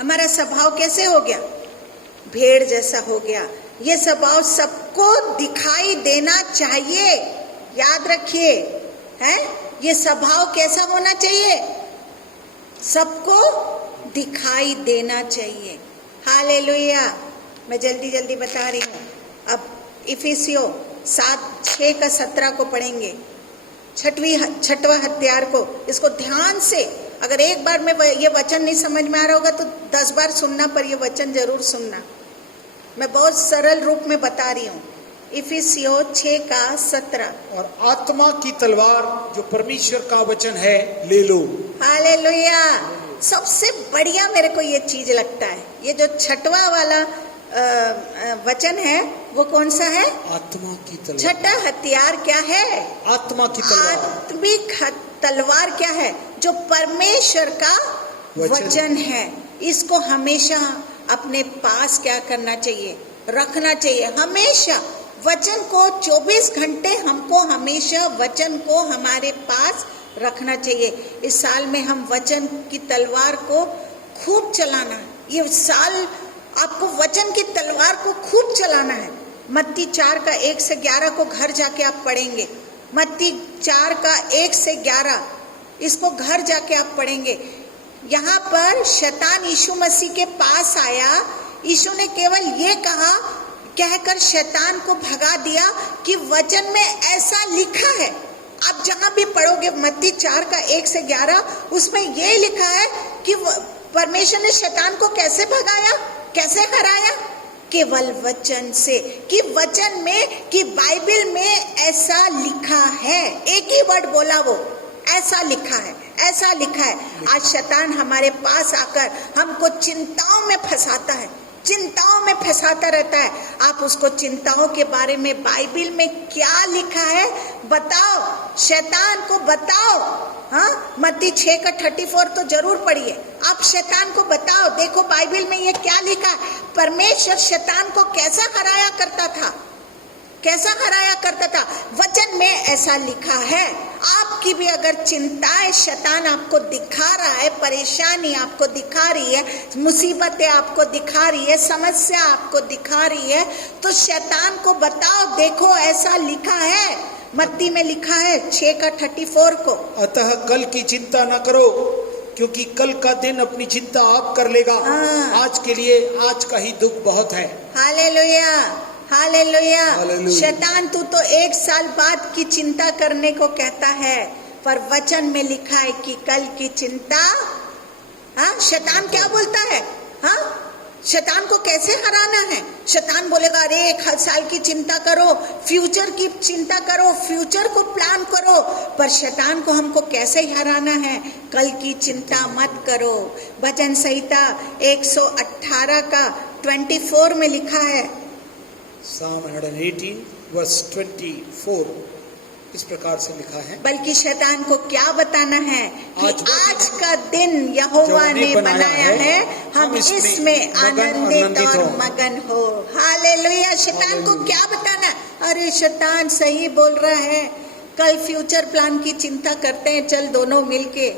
हमारा स्वभाव कैसे हो गया? भेड़ जैसा हो गया। ये स्वभाव सबको दिखाई देना चाहिए, याद रखिए, हैं? ये स्वभाव कैसा होना चाहिए? सबको दिखाई देना चाहिए। हालेलुया। मैं जल्दी जल्दी बता रही हूँ। अब इफिसियों 7:6-17 को पढ़ेंगे, छठवां हथियार को। इसको ध्यान से, अगर एक बार में ये वचन नहीं समझ में आ रहा होगा तो 10 बार सुनना, पर ये वचन जरूर सुनना। मैं बहुत सरल रूप में बता रही हूँ। इफिसियों 6:17। और आत्मा की तलवार जो परमेश्वर का वचन है ले लो। हालेलुया। सबसे बढ़िया मेरे को ये चीज लगता है, ये जो छठवां वाला वचन है वो कौन सा है? आत्मा की तलवार। छठा हथियार क्या है? आत्मा की तलवार। आत्मिक तलवार क्या है? जो परमेश्वर का वचन है। इसको हमेशा अपने पास क्या करना चाहिए? रखना चाहिए। हमेशा वचन को 24 घंटे हमको हमेशा वचन को हमारे पास रखना चाहिए। इस साल में हम वचन की तलवार को खूब चलाना है। ये साल आपको वचन की तलवार को खूब चलाना है। मत्ती 4:1-11 को घर जाके आप पढ़ेंगे। मत्ती 4:1-11 इसको घर जाके आप पढ़ेंगे। यहाँ पर शैतान यीशु मसीह के पास आया। यीशु ने केवल ये कहा, कहकर शैतान को भगा दिया कि वचन में ऐसा लिखा है। आप जहां भी पढ़ोगे मत्ती 4:1-11 उसमें ये लिखा है कि परमेश्वर ने शैतान को कैसे भगाया, कैसे हराया? केवल वचन से। कि वचन में, कि बाइबल में ऐसा लिखा है। एक ही वर्ड बोला वो, ऐसा लिखा है, ऐसा लिखा है। आज शैतान हमारे पास आकर हमको चिंताओं में फंसाता है, चिंताओं में फंसाता रहता है। आप उसको चिंताओं के बारे में बाइबल में क्या लिखा है बताओ, शैतान को बताओ। हाँ, मत्ती 6:34 तो जरूर पढ़िए। आप शैतान को बताओ, देखो बाइबल में ये क्या लिखा है। परमेश्वर शैतान को कैसा हराया करता था, कैसा हराया करता था? वचन में ऐसा लिखा है। आपकी भी अगर चिंताएं शैतान आपको दिखा रहा है, परेशानी आपको दिखा रही है, मुसीबतें आपको दिखा रही है, समस्या आपको दिखा रही है, तो शैतान को बताओ, देखो ऐसा लिखा है। मत्ती में लिखा है 6:34 को। अतः कल की चिंता न करो, क्योंकि कल का दिन अपनी चिंता आप कर लेगा। आज के लिए आज का ही दुख बहुत है। Hallelujah, hallelujah. हालेलुया। शैतान तू तो 1 साल बाद की चिंता करने को कहता है, पर वचन में लिखा है कि कल की चिंता। हाँ, शैतान क्या बोलता है? हाँ, शैतान को कैसे हराना है? शैतान बोलेगा अरे 1 साल की चिंता करो, फ्यूचर की चिंता करो, फ्यूचर को प्लान करो। पर शैतान को हमको कैसे हराना है? कल की चिंता मत करो। भजन संहिता 118:24 में लिखा है। Psalm 118:24 इस प्रकार से लिखा है, बल्कि शैतान को क्या बताना है कि आज का दिन जो यहोवा ने हमने बनाया है, हम इसमें आनंदित और मगन हो। हालेलुया। शैतान को क्या बताना? अरे शैतान सही बोल रहा है, कल फ्यूचर प्लान की चिंता करते हैं, चल दोनों मिलके।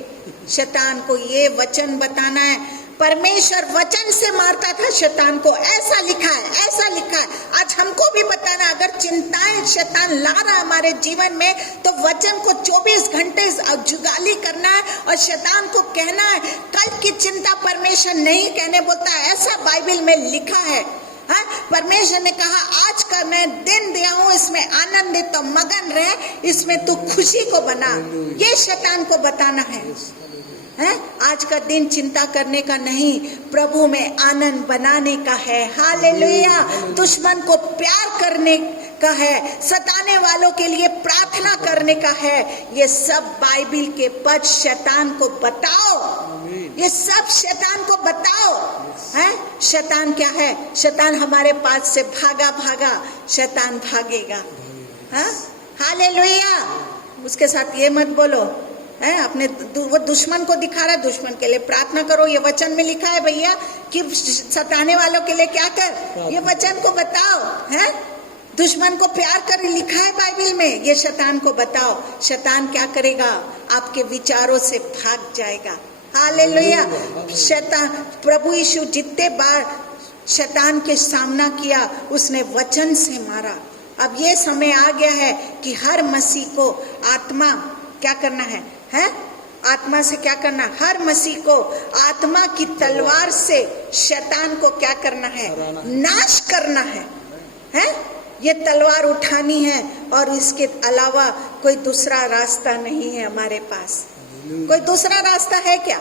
शैतान को ये वचन बताना है। परमेश्वर वचन से मारता था शैतान को, ऐसा लिखा है, ऐसा लिखा है। आज हमको भी बताना, अगर चिंताएं शैतान ला रहा है हमारे जीवन में, तो वचन को 24 घंटे जुगाली करना है और शैतान को कहना है कल की चिंता परमेश्वर नहीं कहने बोलता है, ऐसा बाइबल में लिखा है। हाँ, परमेश्वर ने कहा आज का मैं दिन दिया हूँ, इसमें आनंदित तो मगन रहे, इसमें तू खुशी को बना। ये शैतान को बताना है। आज का दिन चिंता करने का नहीं, प्रभु में आनंद बनाने का है। हालेलुया। दुश्मन को प्यार करने का है, सताने वालों के लिए प्रार्थना करने का है। ये सब बाइबल के पद शैतान को बताओ, ये सब शैतान को बताओ। हैं? शैतान क्या है? शैतान हमारे पास से भागा भागा शैतान भागेगा। हाँ, हालेलुया। उसके साथ ये मत बोलो है, अपने वो दुश्मन को दिखा रहा है, दुश्मन के लिए प्रार्थना करो। ये वचन में लिखा है भैया कि सताने वालों के लिए क्या कर, ये वचन को बताओ। है, दुश्मन को प्यार कर लिखा है बाइबल में, ये शैतान को बताओ। शैतान क्या करेगा? आपके विचारों से भाग जाएगा। हालेलुया। शैतान, प्रभु यीशु जितने बार शैतान के सामना किया, उसने वचन से मारा। अब ये समय आ गया है कि हर मसीह को आत्मा क्या करना है, हैं? आत्मा से क्या करना? हर मसीह को आत्मा की तलवार से शैतान को क्या करना है? नाश करना है, हैं? ये तलवार उठानी है और इसके अलावा कोई दूसरा रास्ता नहीं है हमारे पास। कोई दूसरा रास्ता है क्या?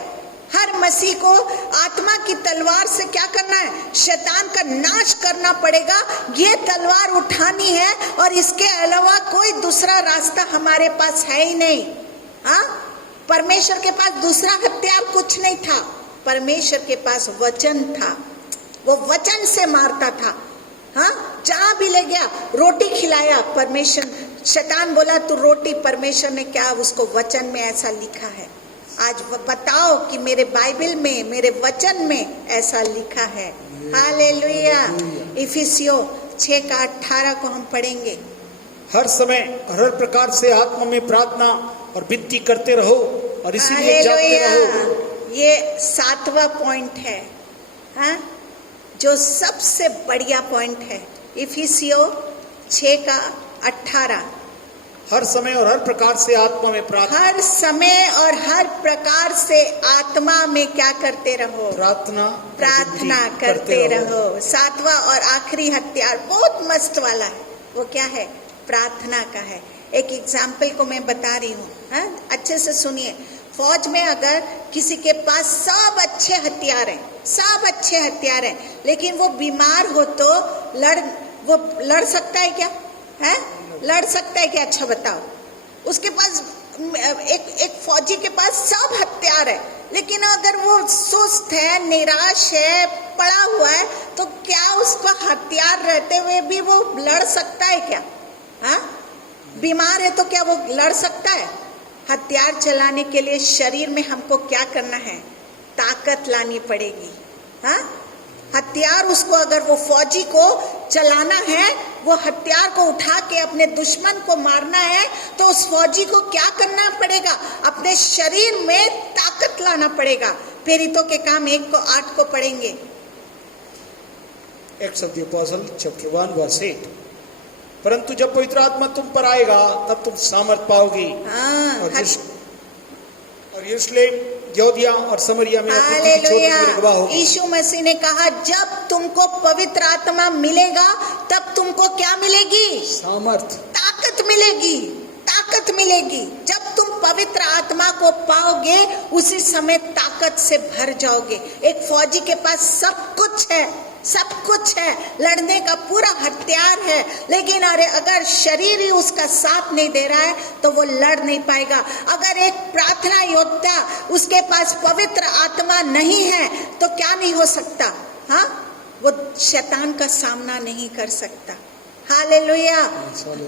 हर मसीह को आत्मा की तलवार से क्या करना है? शैतान का नाश करना पड़ेगा। ये तलवार उठानी है और इसके अलावा कोई दूसरा रास्ता हमारे पास है ही नहीं। हाँ, परमेश्वर के पास दूसरा हथियार कुछ नहीं था। परमेश्वर के पास वचन था, वो वचन से मारता था। हाँ, जहां भी ले गया, रोटी खिलाया, परमेश्वर, शैतान बोला तू रोटी, परमेश्वर ने क्या उसको वचन में ऐसा लिखा है। आज बताओ कि मेरे बाइबल में, मेरे वचन में ऐसा लिखा है। हालेलुया। इफिसियों 6:18 को हम पढ़ेंगे। हर समय और हर प्रकार से आत्मा में प्रार्थना और विनती करते रहो और इसीलिए जागते रहो। ये 7वां पॉइंट है, हाँ, जो सबसे बढ़िया पॉइंट है। इफिसियों 6:18। हर समय और हर प्रकार से आत्मा में प्रार्थना, हर समय और हर प्रकार से आत्मा में क्या करते रहो? प्रार्थना करते रहो। 7वां और आखिरी हथियार बहुत मस्त वाला है, वो क्या है? प्रार्थना का है। एक एग्जाम्पल को मैं बता रही हूँ, हाँ, अच्छे से सुनिए। फौज में अगर किसी के पास सब अच्छे हथियार हैं, सब अच्छे हथियार हैं, लेकिन वो बीमार हो तो वो लड़ सकता है क्या? है? लड़ सकता है क्या? अच्छा बताओ। उसके पास एक फौजी के पास सब हथियार है, लेकिन अगर वो सुस्त है, निराश है, पड़ा हुआ है, तो क्या उसको हथियार रहते हुए भी वो लड़ सकता है क्या? हाँ, बीमार है तो क्या वो लड़ सकता है? हथियार चलाने के लिए शरीर में हमको क्या करना है? ताकत लानी पड़ेगी। हाँ, हथियार उसको, अगर वो फौजी को चलाना है, वो हथियार को उठा के अपने दुश्मन को मारना है, तो उस फौजी को क्या करना पड़ेगा? अपने शरीर में ताकत लाना पड़ेगा। प्रेरितों के काम 1:8 को पढ़ेंगे। Acts of the apostle chapter 1 verse 8। परंतु जब पवित्र आत्मा तुम पर आएगा तब तुम सामर्थ पाओगी। और यरूशलेम, यहूदिया और समरिया में अपनी छोटी गवाह होगी। यीशु मसीह ने कहा जब तुमको पवित्र आत्मा मिलेगा तब तुमको क्या मिलेगी? सामर्थ, ताकत मिलेगी। ताकत मिलेगी। जब तुम पवित्र आत्मा को पाओगे उसी समय ताकत से भर जाओगे। एक फौजी के पास सब कुछ है, सब कुछ है, लड़ने का पूरा हथियार है, लेकिन अगर शरीर ही उसका साथ नहीं दे रहा है तो वो लड़ नहीं पाएगा। अगर एक प्रार्थना योद्धा उसके पास पवित्र आत्मा नहीं है तो क्या नहीं हो सकता? हाँ, वो शैतान का सामना नहीं कर सकता। हालेलुया।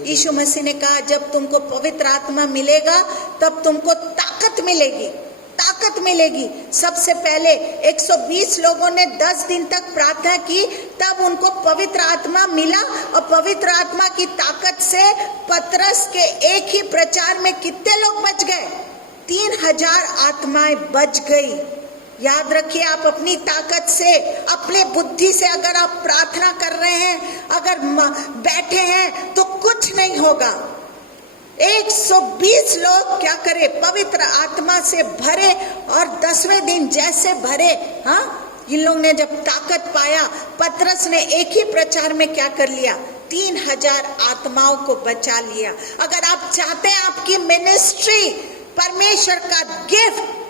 यीशु मसीह ने कहा जब तुमको पवित्र आत्मा मिलेगा तब तुमको ताकत मिलेगी, ताकत मिलेगी। सबसे पहले 120 लोगों ने 10 दिन तक प्रार्थना की, तब उनको पवित्र आत्मा मिला और पवित्र आत्मा की ताकत से पतरस के एक ही प्रचार में कितने लोग बच गए? 3000 आत्माएं बच गई। याद रखिए, आप अपनी ताकत से, अपने बुद्धि से अगर आप प्रार्थना कर रहे हैं, अगर बैठे हैं तो कुछ नहीं होगा। 120 लोग क्या करे? पवित्र आत्मा से भरे और 10वें दिन जैसे भरे, हाँ, इन लोग ने जब ताकत पाया, पतरस ने एक ही प्रचार में क्या कर लिया? 3000 आत्माओं को बचा लिया। अगर आप चाहते हैं आपकी मिनिस्ट्री, परमेश्वर का गिफ्ट,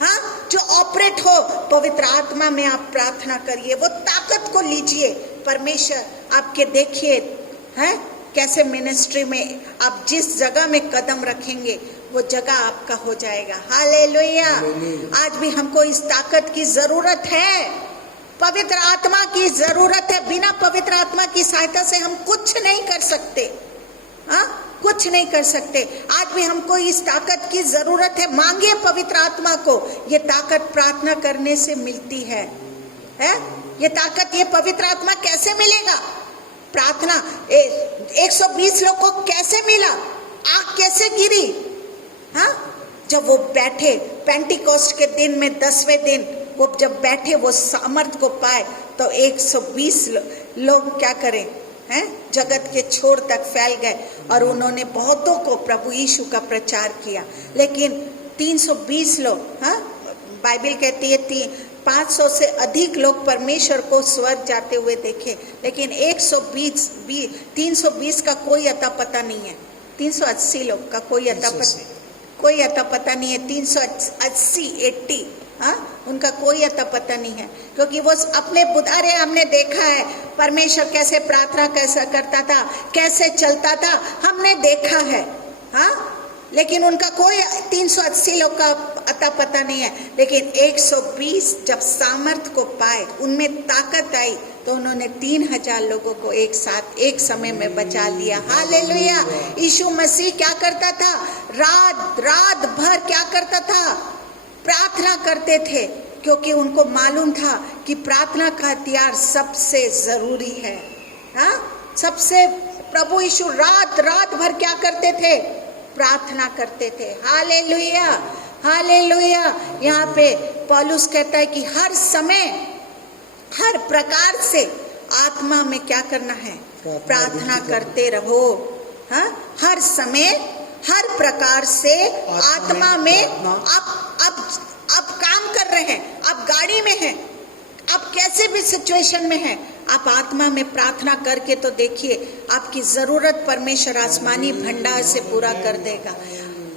हाँ, जो ऑपरेट हो, पवित्र आत्मा में आप प्रार्थना करिए, वो ताकत को लीजिए। परमेश्वर आपके देखिए, हैं, कैसे मिनिस्ट्री में आप जिस जगह में कदम रखेंगे वो जगह आपका हो जाएगा। हालेलुया। आज भी हमको इस ताकत की जरूरत है, पवित्र आत्मा की जरूरत है। बिना पवित्र आत्मा की सहायता से हम कुछ नहीं कर सकते, हाँ, कुछ नहीं कर सकते। आज भी हमको इस ताकत की जरूरत है। मांगिए पवित्र आत्मा को। ये ताकत प्रार्थना करने से मिलती है। ये ताकत, ये पवित्र आत्मा कैसे मिलेगा? प्रार्थना। 120 लोग को कैसे मिला? आग कैसे गिरी? हाँ, जब वो बैठे पेंटिकोस्ट के दिन में 10वें दिन, वो जब बैठे वो सामर्थ को पाए तो 120 लोग क्या करें हैं, जगत के छोर तक फैल गए और उन्होंने बहुतों को प्रभु यीशु का प्रचार किया। लेकिन 320 लोग, हाँ, बाइबल कहती है 500 से अधिक लोग परमेश्वर को स्वर्ग जाते हुए देखे, लेकिन 320 का कोई अता पता नहीं है। 380 लोग का कोई अता पता नहीं है। 380 हाँ, उनका कोई अता पता नहीं है, क्योंकि वो अपने बुधारे हमने देखा है परमेश्वर कैसे प्रार्थना कैसा करता था, कैसे चलता था, हमने देखा है। हाँ, लेकिन उनका कोई 380 लोग का अता पता नहीं है। लेकिन 120 जब सामर्थ को पाए, उनमें ताकत आई, तो उन्होंने 3000 लोगों को एक साथ एक समय में बचा लिया। हालेलुया। यीशु मसीह क्या करता था? रात भर क्या करता था? प्रार्थना करते थे, क्योंकि उनको मालूम था कि प्रार्थना का हथियार सबसे जरूरी है। हाँ, सबसे प्रभु यीशु रात भर क्या करते थे? प्रार्थना करते थे। Hallelujah, hallelujah. यहाँ पे पौलुस कहता है कि हर समय हर प्रकार से आत्मा में क्या करना है? प्रार्थना करते रहो। हाँ, हर समय हर प्रकार से आत्मा में आप काम कर रहे हैं, आप गाड़ी में हैं, आप कैसे भी सिचुएशन में हैं, आप आत्मा में प्रार्थना करके तो देखिए, आपकी जरूरत परमेश्वर आसमानी भंडार से पूरा कर देगा।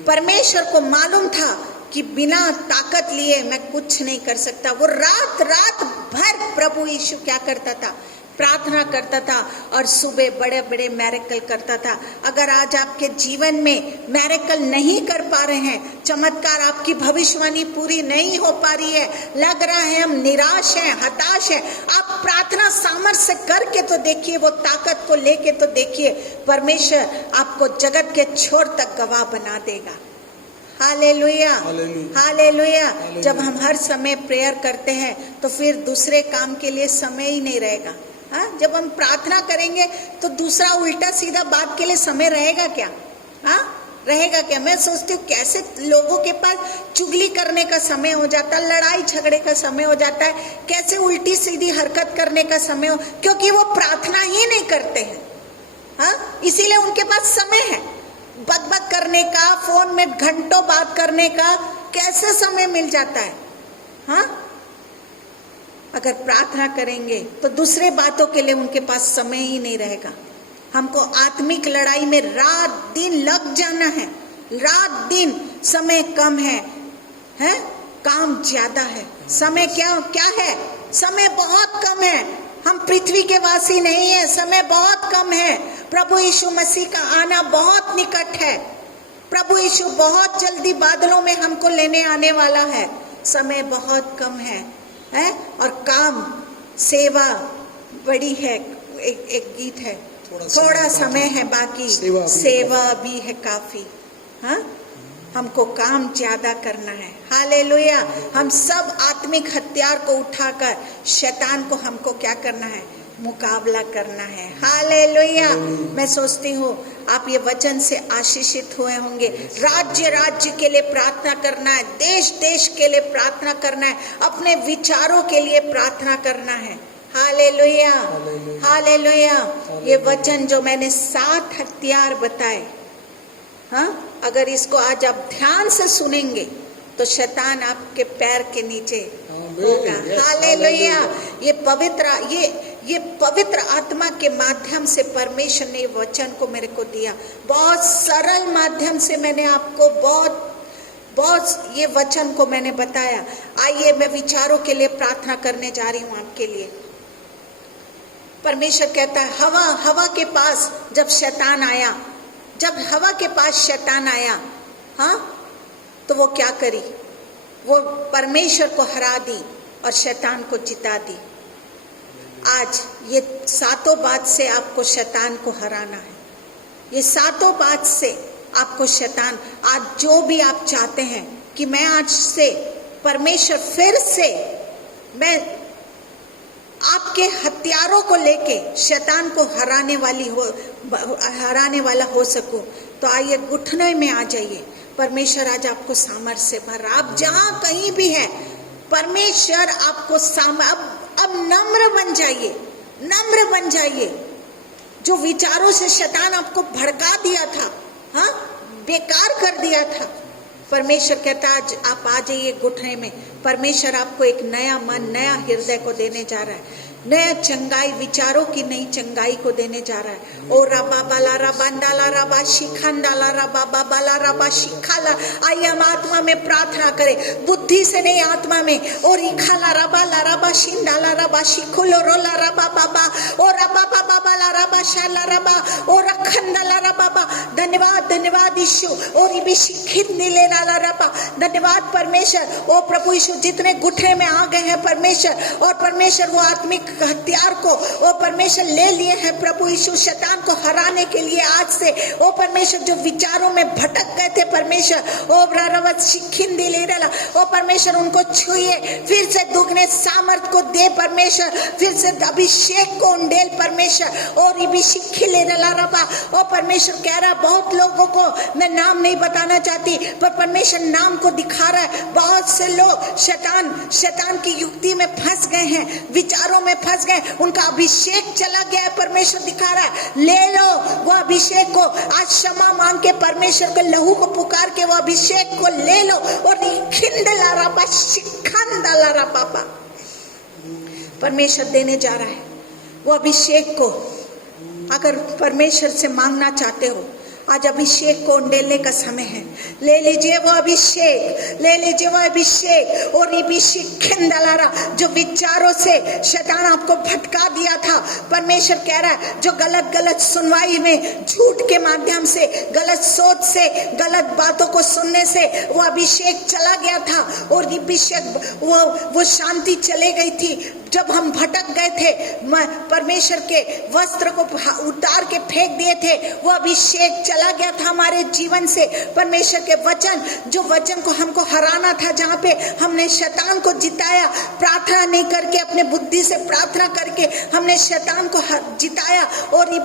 परमेश्वर को मालूम था कि बिना ताकत लिए मैं कुछ नहीं कर सकता। वो रात भर प्रभु यीशु क्या करता था? प्रार्थना करता था और सुबह बड़े बड़े मैरेकल करता था। अगर आज आपके जीवन में मैरेकल नहीं कर पा रहे हैं, चमत्कार, आपकी भविष्यवाणी पूरी नहीं हो पा रही है, लग रहा है हम निराश हैं, हताश हैं, आप प्रार्थना सामर्थ्य से करके तो देखिए, वो ताकत को लेके तो देखिए, परमेश्वर आपको जगत के छोर तक गवाह बना देगा। Hallelujah, hallelujah. जब हम हर समय प्रेयर करते हैं तो फिर दूसरे काम के लिए समय ही नहीं रहेगा। हाँ, जब हम प्रार्थना करेंगे तो दूसरा उल्टा सीधा बात के लिए समय रहेगा क्या? हाँ, रहेगा क्या? मैं सोचती हूँ कैसे लोगों के पास चुगली करने का समय हो जाता है, लड़ाई झगड़े का समय हो जाता है, कैसे उल्टी सीधी हरकत करने का समय हो, क्योंकि वो प्रार्थना ही नहीं करते हैं। हाँ, इसीलिए उनके पास समय है बकबक करने का, फोन में घंटों बात करने का, कैसे समय मिल जाता है? हाँ, अगर प्रार्थना करेंगे तो दूसरे बातों के लिए उनके पास समय ही नहीं रहेगा। हमको आत्मिक लड़ाई में रात दिन लग जाना है, रात दिन। समय कम है, काम ज्यादा है। समय क्या है? समय बहुत कम है। हम पृथ्वी के वासी नहीं है, समय बहुत कम है। प्रभु यीशु मसीह का आना बहुत निकट है। प्रभु यीशु बहुत जल्दी बादलों में हमको लेने आने वाला है। समय बहुत कम है, और काम सेवा बड़ी है। एक गीत है, थोड़ा समय है बाकी, सेवा भी है काफी। हाँ, हमको काम ज्यादा करना है। हालेलुया। हम सब आत्मिक हथियार को उठाकर शैतान को हमको क्या करना है? मुकाबला करना है। हालेलुया। मैं सोचती हूँ आप ये वचन से आशीषित हुए होंगे। राज्य के लिए प्रार्थना करना है, देश के लिए प्रार्थना करना है, अपने विचारों के लिए प्रार्थना करना है। Hallelujah, hallelujah. ये वचन जो मैंने 7 हथियार बताए, हाँ, अगर इसको आज आप ध्यान से सुनेंगे तो शैतान आपके पैर के नीचे होगा। हालेलुया। ये पवित्र आत्मा के माध्यम से परमेश्वर ने वचन को मेरे को दिया। बहुत सरल माध्यम से मैंने आपको बहुत ये वचन को मैंने बताया। आइए, मैं विचारों के लिए प्रार्थना करने जा रही हूँ आपके लिए। परमेश्वर कहता है, हवा के पास जब हवा के पास शैतान आया, हाँ, तो वो क्या करी? वो परमेश्वर को हरा दी और शैतान को जिता दी। आज ये 7 बात से आपको शैतान को हराना है। ये 7 बात से आपको शैतान, आज जो भी आप चाहते हैं कि मैं आज से परमेश्वर फिर से मैं आपके हथियारों को लेके शैतान को हराने वाला हो सकूं, तो आइए घुटने में आ जाइए। परमेश्वर आज आपको सामर्थ्य से भर, आप जहां कहीं भी हैं, परमेश्वर आपको अब नम्र बन जाइए, नम्र बन जाइए। जो विचारों से शैतान आपको भड़का दिया था, हाँ, बेकार कर दिया था, परमेश्वर कहता आज आप आ जाइए घुटने में। परमेश्वर आपको एक नया मन, नया हृदय को देने जा रहा है, नया चंगाई, विचारों की नई चंगाई को देने जा रहा है। ओ रबा बाला रबांडाला रबा शिखांडाला रबा बाबाला रबा शिखाला। आइए हम आत्मा में प्रार्थना करें, बुद्धि से नहीं, आत्मा में। और इखाला रबा ला रबा शिंडाला रबा शिखुलो रोला रबा बाबा और रबा बाबा ला रबा शाला रबा और रखंडाला रबा बा। धन्यवाद, धन्यवाद यीशु। और ये भी शिखित नीले नाला रबा। धन्यवाद परमेश्वर। ओ प्रभु यीशु, जितने घुटने में आ गए हैं परमेश्वर, और परमेश्वर वो आत्मिक हथियार को ओ परमेश्वर ले लिए हैं प्रभु यीशु, शैतान को हराने के लिए आज से। ओ परमेश्वर, जो विचारों में भटक गए थे परमेश्वर, ओ ब्रारवत शिखिंदी ले रहा, ओ परमेश्वर उनको छुइए, फिर से दुगने सामर्थ को दे परमेश्वर, फिर से अभिषेक को उंडेल परमेश्वर। और ये भी शिखी ले रहा रबा। ओ परमेश्वर कह रहा, बहुत लोगों को मैं नाम नहीं बताना चाहती, पर परमेश्वर नाम को दिखा रहा है। बहुत से लोग शैतान की युक्ति में फंस गए हैं, विचारों में फंस गए, उनका अभिषेक चला गया है। परमेश्वर दिखा रहा है, ले लो वो अभिषेक को। आज क्षमा मांग के परमेश्वर के लहू को पुकार के वो अभिषेक को ले लो। और खिंडला रबा शिखंडला रबा बा। परमेश्वर देने जा रहा है वो अभिषेक को। अगर परमेश्वर से मांगना चाहते हो, आज अभिषेक को उंडेलने का समय है। ले लीजिए वो अभिषेक, ले लीजिए वो अभिषेक। और खिंडलारा, जो विचारों से शैतान आपको भटका दिया था, परमेश्वर कह रहा है, जो गलत सुनवाई में, झूठ के माध्यम से, गलत सोच से, गलत बातों को सुनने से वो अभिषेक चला गया था। और अभिषेक वो शांति चले गई थी। जब हम भटक गए थे, परमेश्वर के वस्त्र को उतार के फेंक दिए थे, वो अभिषेक चला गया था हमारे जीवन से। परमेश्वर के वचन, जो वचन को हमको हराना था, जहाँ पे हमने शैतान को जिताया, प्रार्थना नहीं करके, अपने बुद्धि से प्रार्थना करके हमने शैतान को जिताया। और ये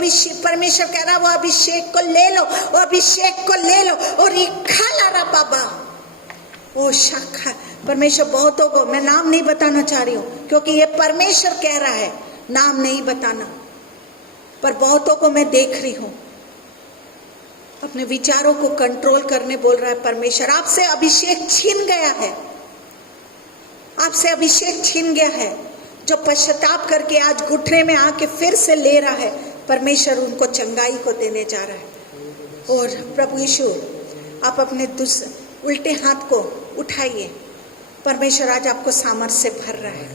परमेश्वर कह रहा, वो अभिषेक को ले लो, वो अभिषेक को ले लो। और ये खाला रा बाबा, ओ शाखा। परमेश्वर बहुतों को, मैं नाम नहीं बताना चाह रही हूँ, क्योंकि ये परमेश्वर कह रहा है नाम नहीं बताना, पर बहुतों को मैं देख रही हूँ अपने विचारों को कंट्रोल करने बोल रहा है परमेश्वर। आपसे अभिषेक छीन गया है, आपसे अभिषेक छीन गया है। जो पश्चाताप करके आज घुटने में आके फिर से ले रहा है, परमेश्वर उनको चंगाई को देने जा रहा है। और प्रभु यीशु, आप अपने उल्टे हाथ को उठाइए। परमेश्वर आज आपको सामर्थ्य से भर रहा है।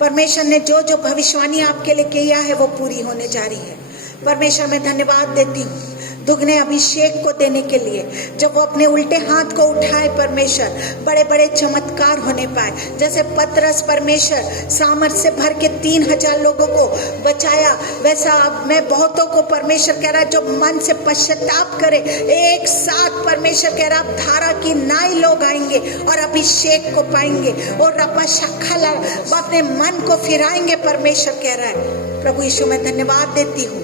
परमेश्वर ने जो जो भविष्यवाणी आपके लिए किया है वो पूरी होने जा रही है। परमेश्वर मैं धन्यवाद देती हूँ दुगने अभिषेक को देने के लिए। जब वो अपने उल्टे हाथ को उठाए परमेश्वर, बड़े बड़े चमत्कार होने पाए। जैसे पतरस परमेश्वर सामर्थ से भर के 3000 लोगों को बचाया, वैसा अब मैं बहुतों को परमेश्वर कह रहा है, जो मन से पश्चाताप करे, एक साथ परमेश्वर कह रहा है धारा की नाई लोग आएंगे और अभिषेक को पाएंगे और रब्बा शखला अपने मन को फिराएंगे। परमेश्वर कह रहा है, प्रभु यीशु मैं धन्यवाद देती हूँ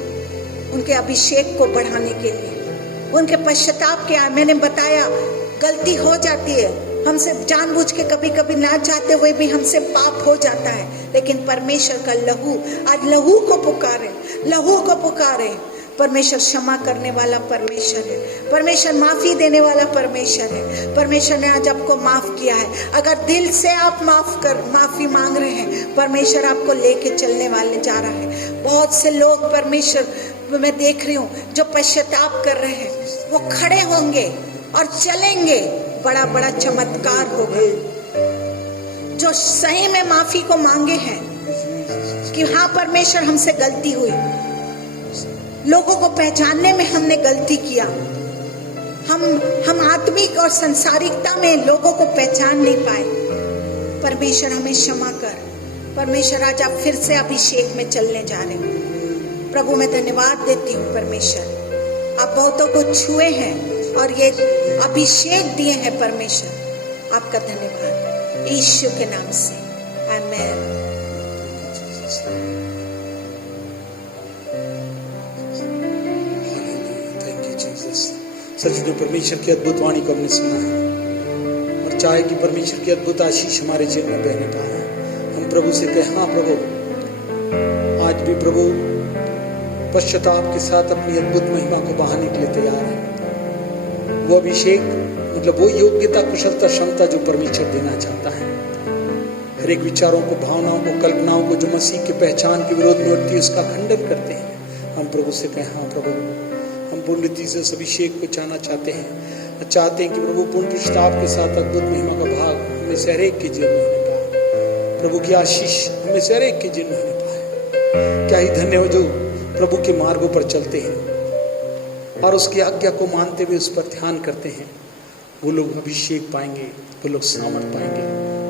उनके अभिषेक को बढ़ाने के लिए, उनके पश्चाताप के। मैंने बताया गलती हो जाती है हमसे, जानबूझ के कभी कभी ना चाहते हुए भी हमसे पाप हो जाता है, लेकिन परमेश्वर का लहू, आज लहू को पुकारे, लहू को पुकारे। परमेश्वर क्षमा करने वाला परमेश्वर है, परमेश्वर माफी देने वाला परमेश्वर है। परमेश्वर ने आज आपको माफ किया है। अगर दिल से आप माफी मांग रहे हैं, परमेश्वर आपको लेके चलने वाले जा रहा है। बहुत से लोग परमेश्वर मैं देख रही हूँ जो पश्चाताप कर रहे हैं, वो खड़े होंगे और चलेंगे, बड़ा बड़ा चमत्कार होगा। जो सही में माफी को मांगे हैं कि हाँ परमेश्वर हमसे गलती हुई, लोगों को पहचानने में हमने गलती किया, हम आत्मिक और संसारिकता में लोगों को पहचान नहीं पाए, परमेश्वर हमें क्षमा कर। परमेश्वर आज आप फिर से अभिषेक में चलने जा रहे हो। प्रभु मैं धन्यवाद देती हूँ परमेश्वर, आप बहुतों को छुए हैं और ये अभिषेक दिए हैं परमेश्वर, आपका धन्यवाद यीशु के नाम से, आमीन। Thank you Jesus. सच में परमेश्वर की अद्भुत वाणी को हमने सुना है और चाहे कि परमेश्वर की अद्भुत आशीष हमारे जीवन में बहने पाए। हम प्रभु से कहें, हाँ प्रभु, आज भी प्रभु पश्चाताप के साथ अपनी अद्भुत महिमा को बहाने के लिए तैयार है। वो अभिषेक मतलब वो योग्यता, कुशलता, क्षमता जो परमेश्वर देना चाहता है। हर एक विचारों को, भावनाओं को, कल्पनाओं को जो मसीह की पहचान के विरोध में उठती है, उसका खंडन करते हैं। हम प्रभु से कहें, हाँ प्रभु, हम पूर्ण रीति से इस अभिषेक को चाहना चाहते हैं, चाहते हैं कि प्रभु पूर्ण पश्चाताप के साथ अद्भुत महिमा का भाग हमें से हर एक के जीवन में होने पाए। प्रभु की आशीष हमें से हर एक के जीवन में होने पाए। क्या ही धन्य हो जो प्रभु के मार्गों पर चलते हैं और उसकी आज्ञा को मानते हुए उस पर ध्यान करते हैं। वो लोग अभिषेक पाएंगे, वो लोग सामर्थ पाएंगे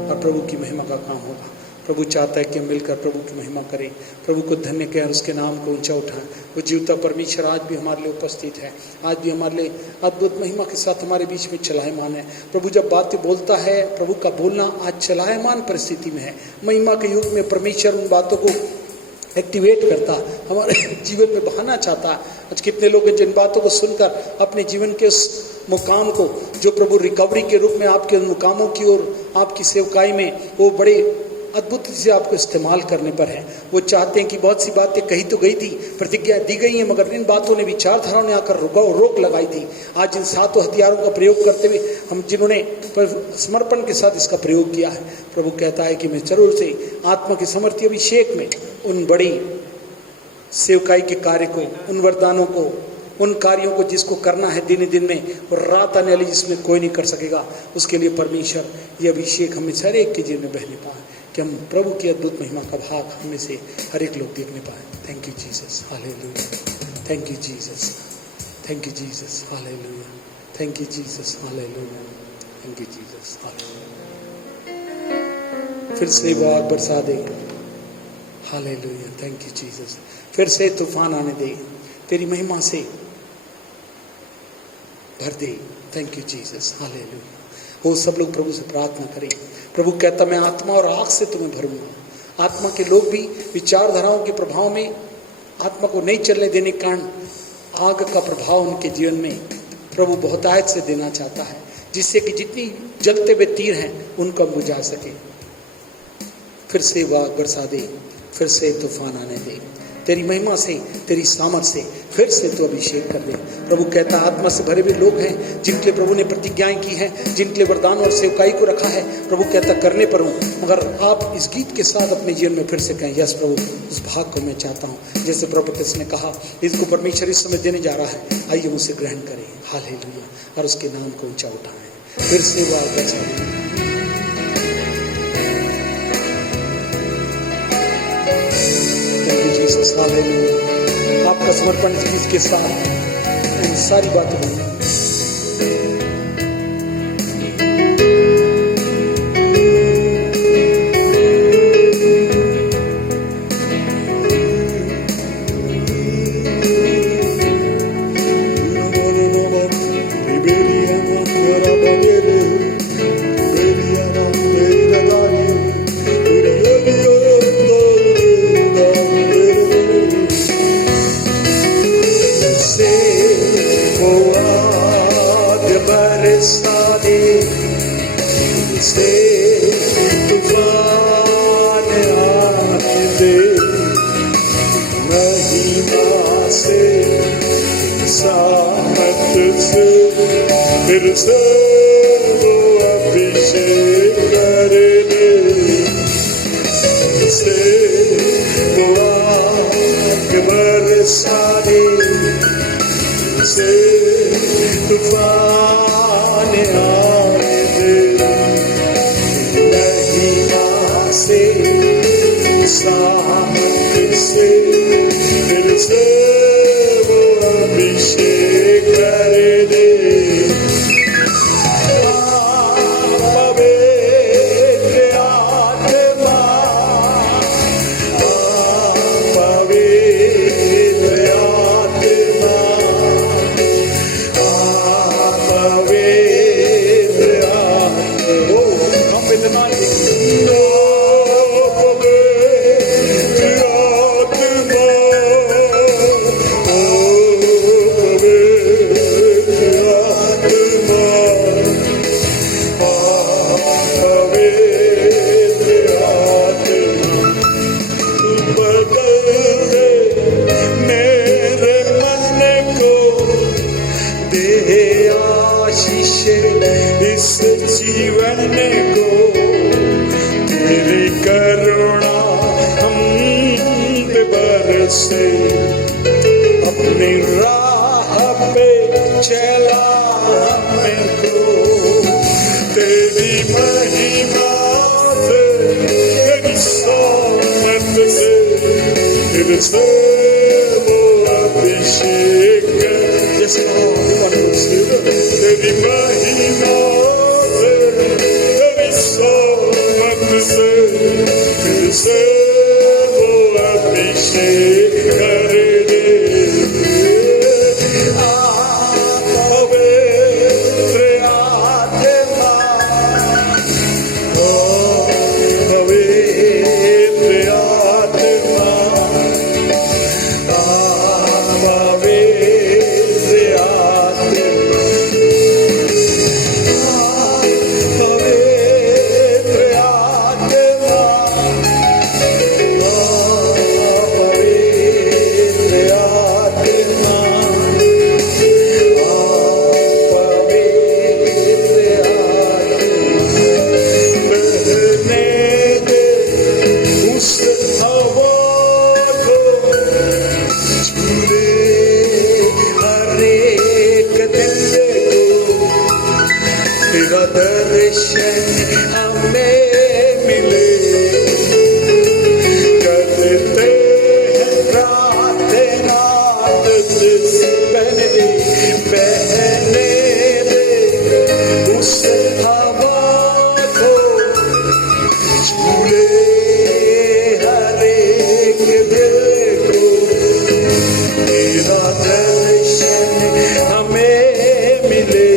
और प्रभु की महिमा का काम होगा। प्रभु चाहता है कि हम मिलकर प्रभु की महिमा करें, प्रभु को धन्य कहें और उसके नाम को ऊंचा उठाएं। वो जीवता परमेश्वर आज भी हमारे लिए उपस्थित है, आज भी हमारे लिए अद्भुत महिमा के साथ हमारे बीच में चलायमान है। प्रभु जब बातें बोलता है, प्रभु का बोलना आज चलायमान परिस्थिति में है। महिमा के युग में परमेश्वर उन बातों को एक्टिवेट करता, हमारे जीवन में बहाना चाहता है। आज कितने लोग हैं जिन बातों को सुनकर अपने जीवन के उस मुकाम को, जो प्रभु रिकवरी के रूप में आपके उन मुकामों की ओर आपकी सेवकाई में वो बड़े अद्भुत से आपको इस्तेमाल करने पर है। वो चाहते हैं कि बहुत सी बातें कही तो गई थी, प्रतिज्ञा दी गई है, मगर इन बातों ने, विचारधाराओं ने आकर रोक लगाई थी। आज इन 7 हथियारों का प्रयोग करते हुए हम जिन्होंने समर्पण के साथ इसका प्रयोग किया है, प्रभु कहता है कि मैं जरूर से आत्मा के समर्थी अभिषेक में उन बड़ी सेवकाई के कार्य को, उन वरदानों को, उन कार्यों को जिसको करना है दिन दिन में, और रात आने वाली जिसमें कोई नहीं कर सकेगा, उसके लिए परमेश्वर ये अभिषेक हमें हर एक के जीवन में बहने पाए कि हम प्रभु की अद्भुत महिमा का भाग हमें से हर एक लोग देखने पाए। Thank you Jesus, hallelujah. Thank you Jesus, thank you Jesus, hallelujah. Thank you Jesus, hallelujah. Thank you Jesus, hallelujah. फिर से वो आग बरसा दे, हालेलुया। Thank you Jesus. फिर से तूफान आने दे, तेरी महिमा से भर दे। Thank you Jesus, hallelujah. वो सब लोग प्रभु से प्रार्थना करें। प्रभु कहता, मैं आत्मा और आग से तुम्हें भरूंगा। आत्मा के लोग भी विचारधाराओं के प्रभाव में आत्मा को नहीं चलने देने के कारण आग का प्रभाव उनके जीवन में प्रभु बहुतायत से देना चाहता है, जिससे कि जितनी जलते हुए तीर हैं उनको बुझा सके। फिर से वो आग बरसा दे, फिर से तूफान आने दे, तेरी महिमा से, तेरी सामर्थ से फिर से तू अभिषेक कर दे। प्रभु कहता, आत्मा से भरे हुए लोग हैं जिनके लिए प्रभु ने प्रतिज्ञाएं की हैं, जिनके लिए वरदान और सेवकाई को रखा है। प्रभु कहता, करने पर हूँ, मगर आप इस गीत के साथ अपने जीवन में फिर से कहें, यस प्रभु, उस भाग को मैं चाहता हूँ। जैसे प्रोफेट ने कहा, इसको परमेश्वर इस समय देने जा रहा है, आइए मुझसे ग्रहण करें, हालेलुया, और उसके नाम को ऊंचा उठाएं। फिर से वो आगे जीसस, हालेलुया। आपका समर्पण इसके साथ इन सारी बातों में फिर से वो अभिषेक कर दे, से वो आग बरसा दे, से तूफान आने दे, महिमा से, सामर्थ से, फिर से वो अभिषेक कर दे। चला मेरे को तेरी महिमा से, तेरी सोमत से, फिर से वो अभिषेक तेरी महिमा से, तेरी सोमत से, फिर से वो अभिषेक कर दे। पवित्र आत्मा, पवित्र आत्मा, पवित्र आत्मा, पवित्र आत्मा, पवित्र आत्मा, बहने दे उस हवा को, छूले हर एक दिल को, तेरा दर्शन हमें मिले, करते हैं प्रार्थना तुझसे। बहने दे उस हवा को, छूले हर एक दिल को, तेरा दर्शन हमें मिले,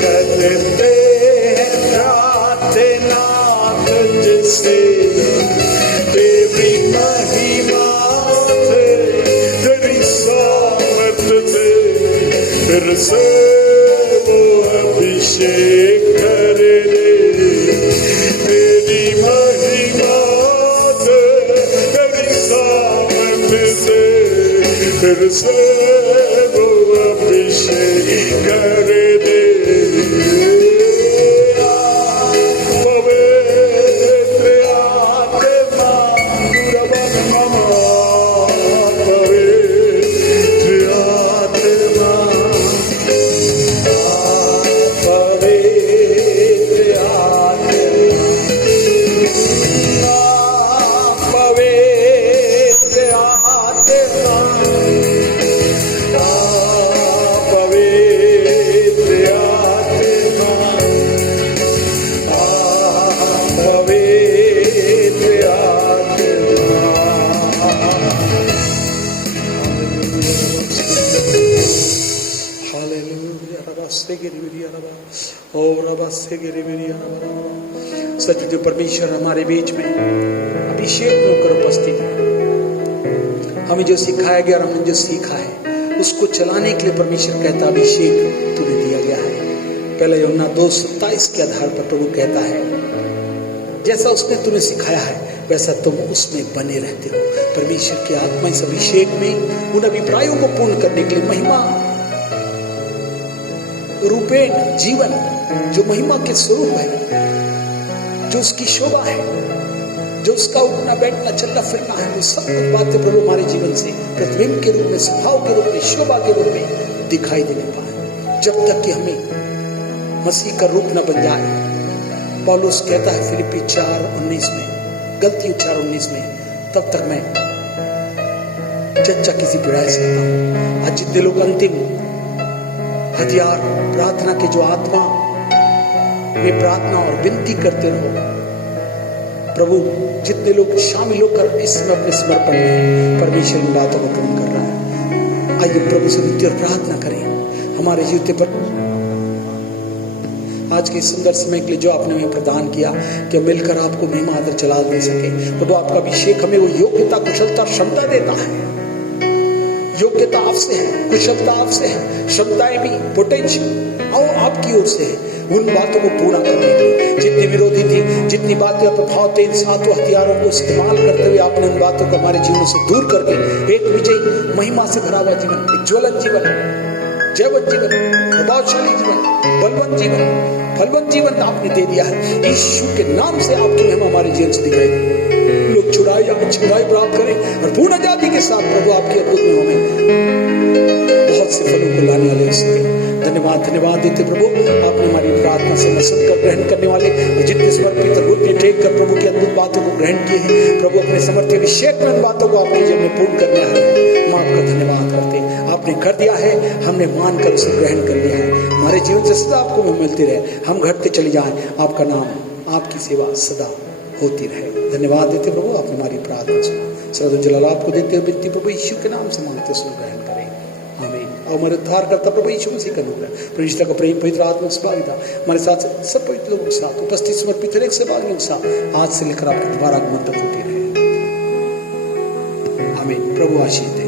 करते हैं प्रार्थना तुझसे। तेरी महिमा से, तेरी सोमत से, फिर से वो अभिषेक कर दे। तेरी महिमा से, तेरी सोमत से, फिर से वो अभिषेक कर दे। पवित्र आत्मा, पवित्र आत्मा, पवित्र आत्मा, पवित्र आत्मा, पवित्र आत्मा, पवित्र हालेलुया। रबास्ते गिरिविरिया रबा, ओ रबास्ते गिरिविरिया रबा। सच्चे परमेश्वर हमारे बीच में अभिषेक होकर उपस्थित है। हमें जो सिखाया गया और हमने जो सीखा है उसको चलाने के लिए परमेश्वर कहता अभिषेक तुम्हें दिया गया है। पहले यूहन्ना 2:27 के आधार पर प्रभु कहता है जैसा उसने तुम्हें सिखाया है वैसा तुम उसमें बने रहते हो। परमेश्वर की आत्मा इस अभिषेक में उन अभिप्रायों को पूर्ण करने के लिए महिमा रूपेण जीवन जो महिमा के स्वरूप है, जो उसकी शोभा है, जो उसका उठना बैठना चलना फिरना है, वो सब कुछ बातें प्रभु हमारे जीवन से प्रतिबिंब के रूप में, स्वभाव के रूप में, शोभा के रूप में दिखाई देने पाए। जब तक कि हमें मसीह का रूप न बन जाए। पौलुस कहता है फिलिप्पी 4:19 में, गलती 4:19 में, तब तक मैं चच्चा किसी पिड़ाई से आता हूँ। आज जितने लोग अंतिम हथियार प्रार्थना के जो आत्मा में प्रार्थना और विनती करते रहो, प्रभु जितने लोग शामिल होकर इसमें अपने समर्पण में परमेश्वर इन बातों को पूर्ण कर रहा है। आइए प्रभु से विनती और प्रार्थना करें हमारे जीवित पर आज के सुंदर समय के लिए जो आपने हमें प्रदान किया कि मिलकर आपको महिमा आदर जलाल दे सके। प्रभु आपका अभिषेक हमें वो योग्यता, कुशलता, क्षमता देता है। योग्यता आपसे है, कुशलता आपसे है, क्षमताएं भी, पोटेंशियल और आपकी ओर से है। उन बातों को पूरा करने के लिए जितनी विरोधी थी, जितनी बातें प्रभाव थे, इन सातों हथियारों को इस्तेमाल करते हुए आपने उन बातों को हमारे जीवन से दूर करके एक विजयी, महिमा से भरा हुआ जीवन, एक ज्वलन जीवन, जयवंत जीवन, प्रभावशाली जीवन, बलवंत जीवन, फलवंत जीवन आपने दे दिया है। यीशु के नाम से आपकी महिमा हमारे जीवन से दिखाई दे। लोग चुराई या छुड़ाई प्राप्त करें और पूर्ण आजादी के साथ प्रभु आपकी अद्भुत महिमा में बहुत बहुत से फलों को लाने वाले हो सके। धन्यवाद देते प्रभु, आपने हमारी प्रार्थना से न सुनकर ग्रहण करने वाले और जितने समर्पित घुटने टेक कर प्रभु की अद्भुत बातों को ग्रहण किए हैं, प्रभु अपने समर्थी अभिषेक में उन बातों को आपके जीवन में पूर्ण करने आए हैं। हम आपका धन्यवाद करते हैं, आपने कर दिया है, हमने मानकर उसे ग्रहण कर लिया है। हमारे जीवन से सदा आपको मिलती रहे, हम घटते चले जाएं, आपका नाम, आपकी सेवा सदा होती रहे। धन्यवाद देते प्रभु, आपने हमारी प्रार्थना सुना। सर्वधन जलाल आपको देते हुए विनती प्रभु यीशु के नाम से मांगते सुन ग्रहण करें, आमीन। और हमारे उद्धार करता प्रभु यीशु मसीह का अनुग्रह, परमेश्वर का प्रेम, पवित्र आत्मा की भागीदारी हमारे साथ सब पवित्र लोगों के साथ, उपस्थित समर्पित हर एक सहभागियों के साथ आज से लेकर आपके दोबारा आगमन तक होती रहे, आमीन। प्रभु आशीष दे।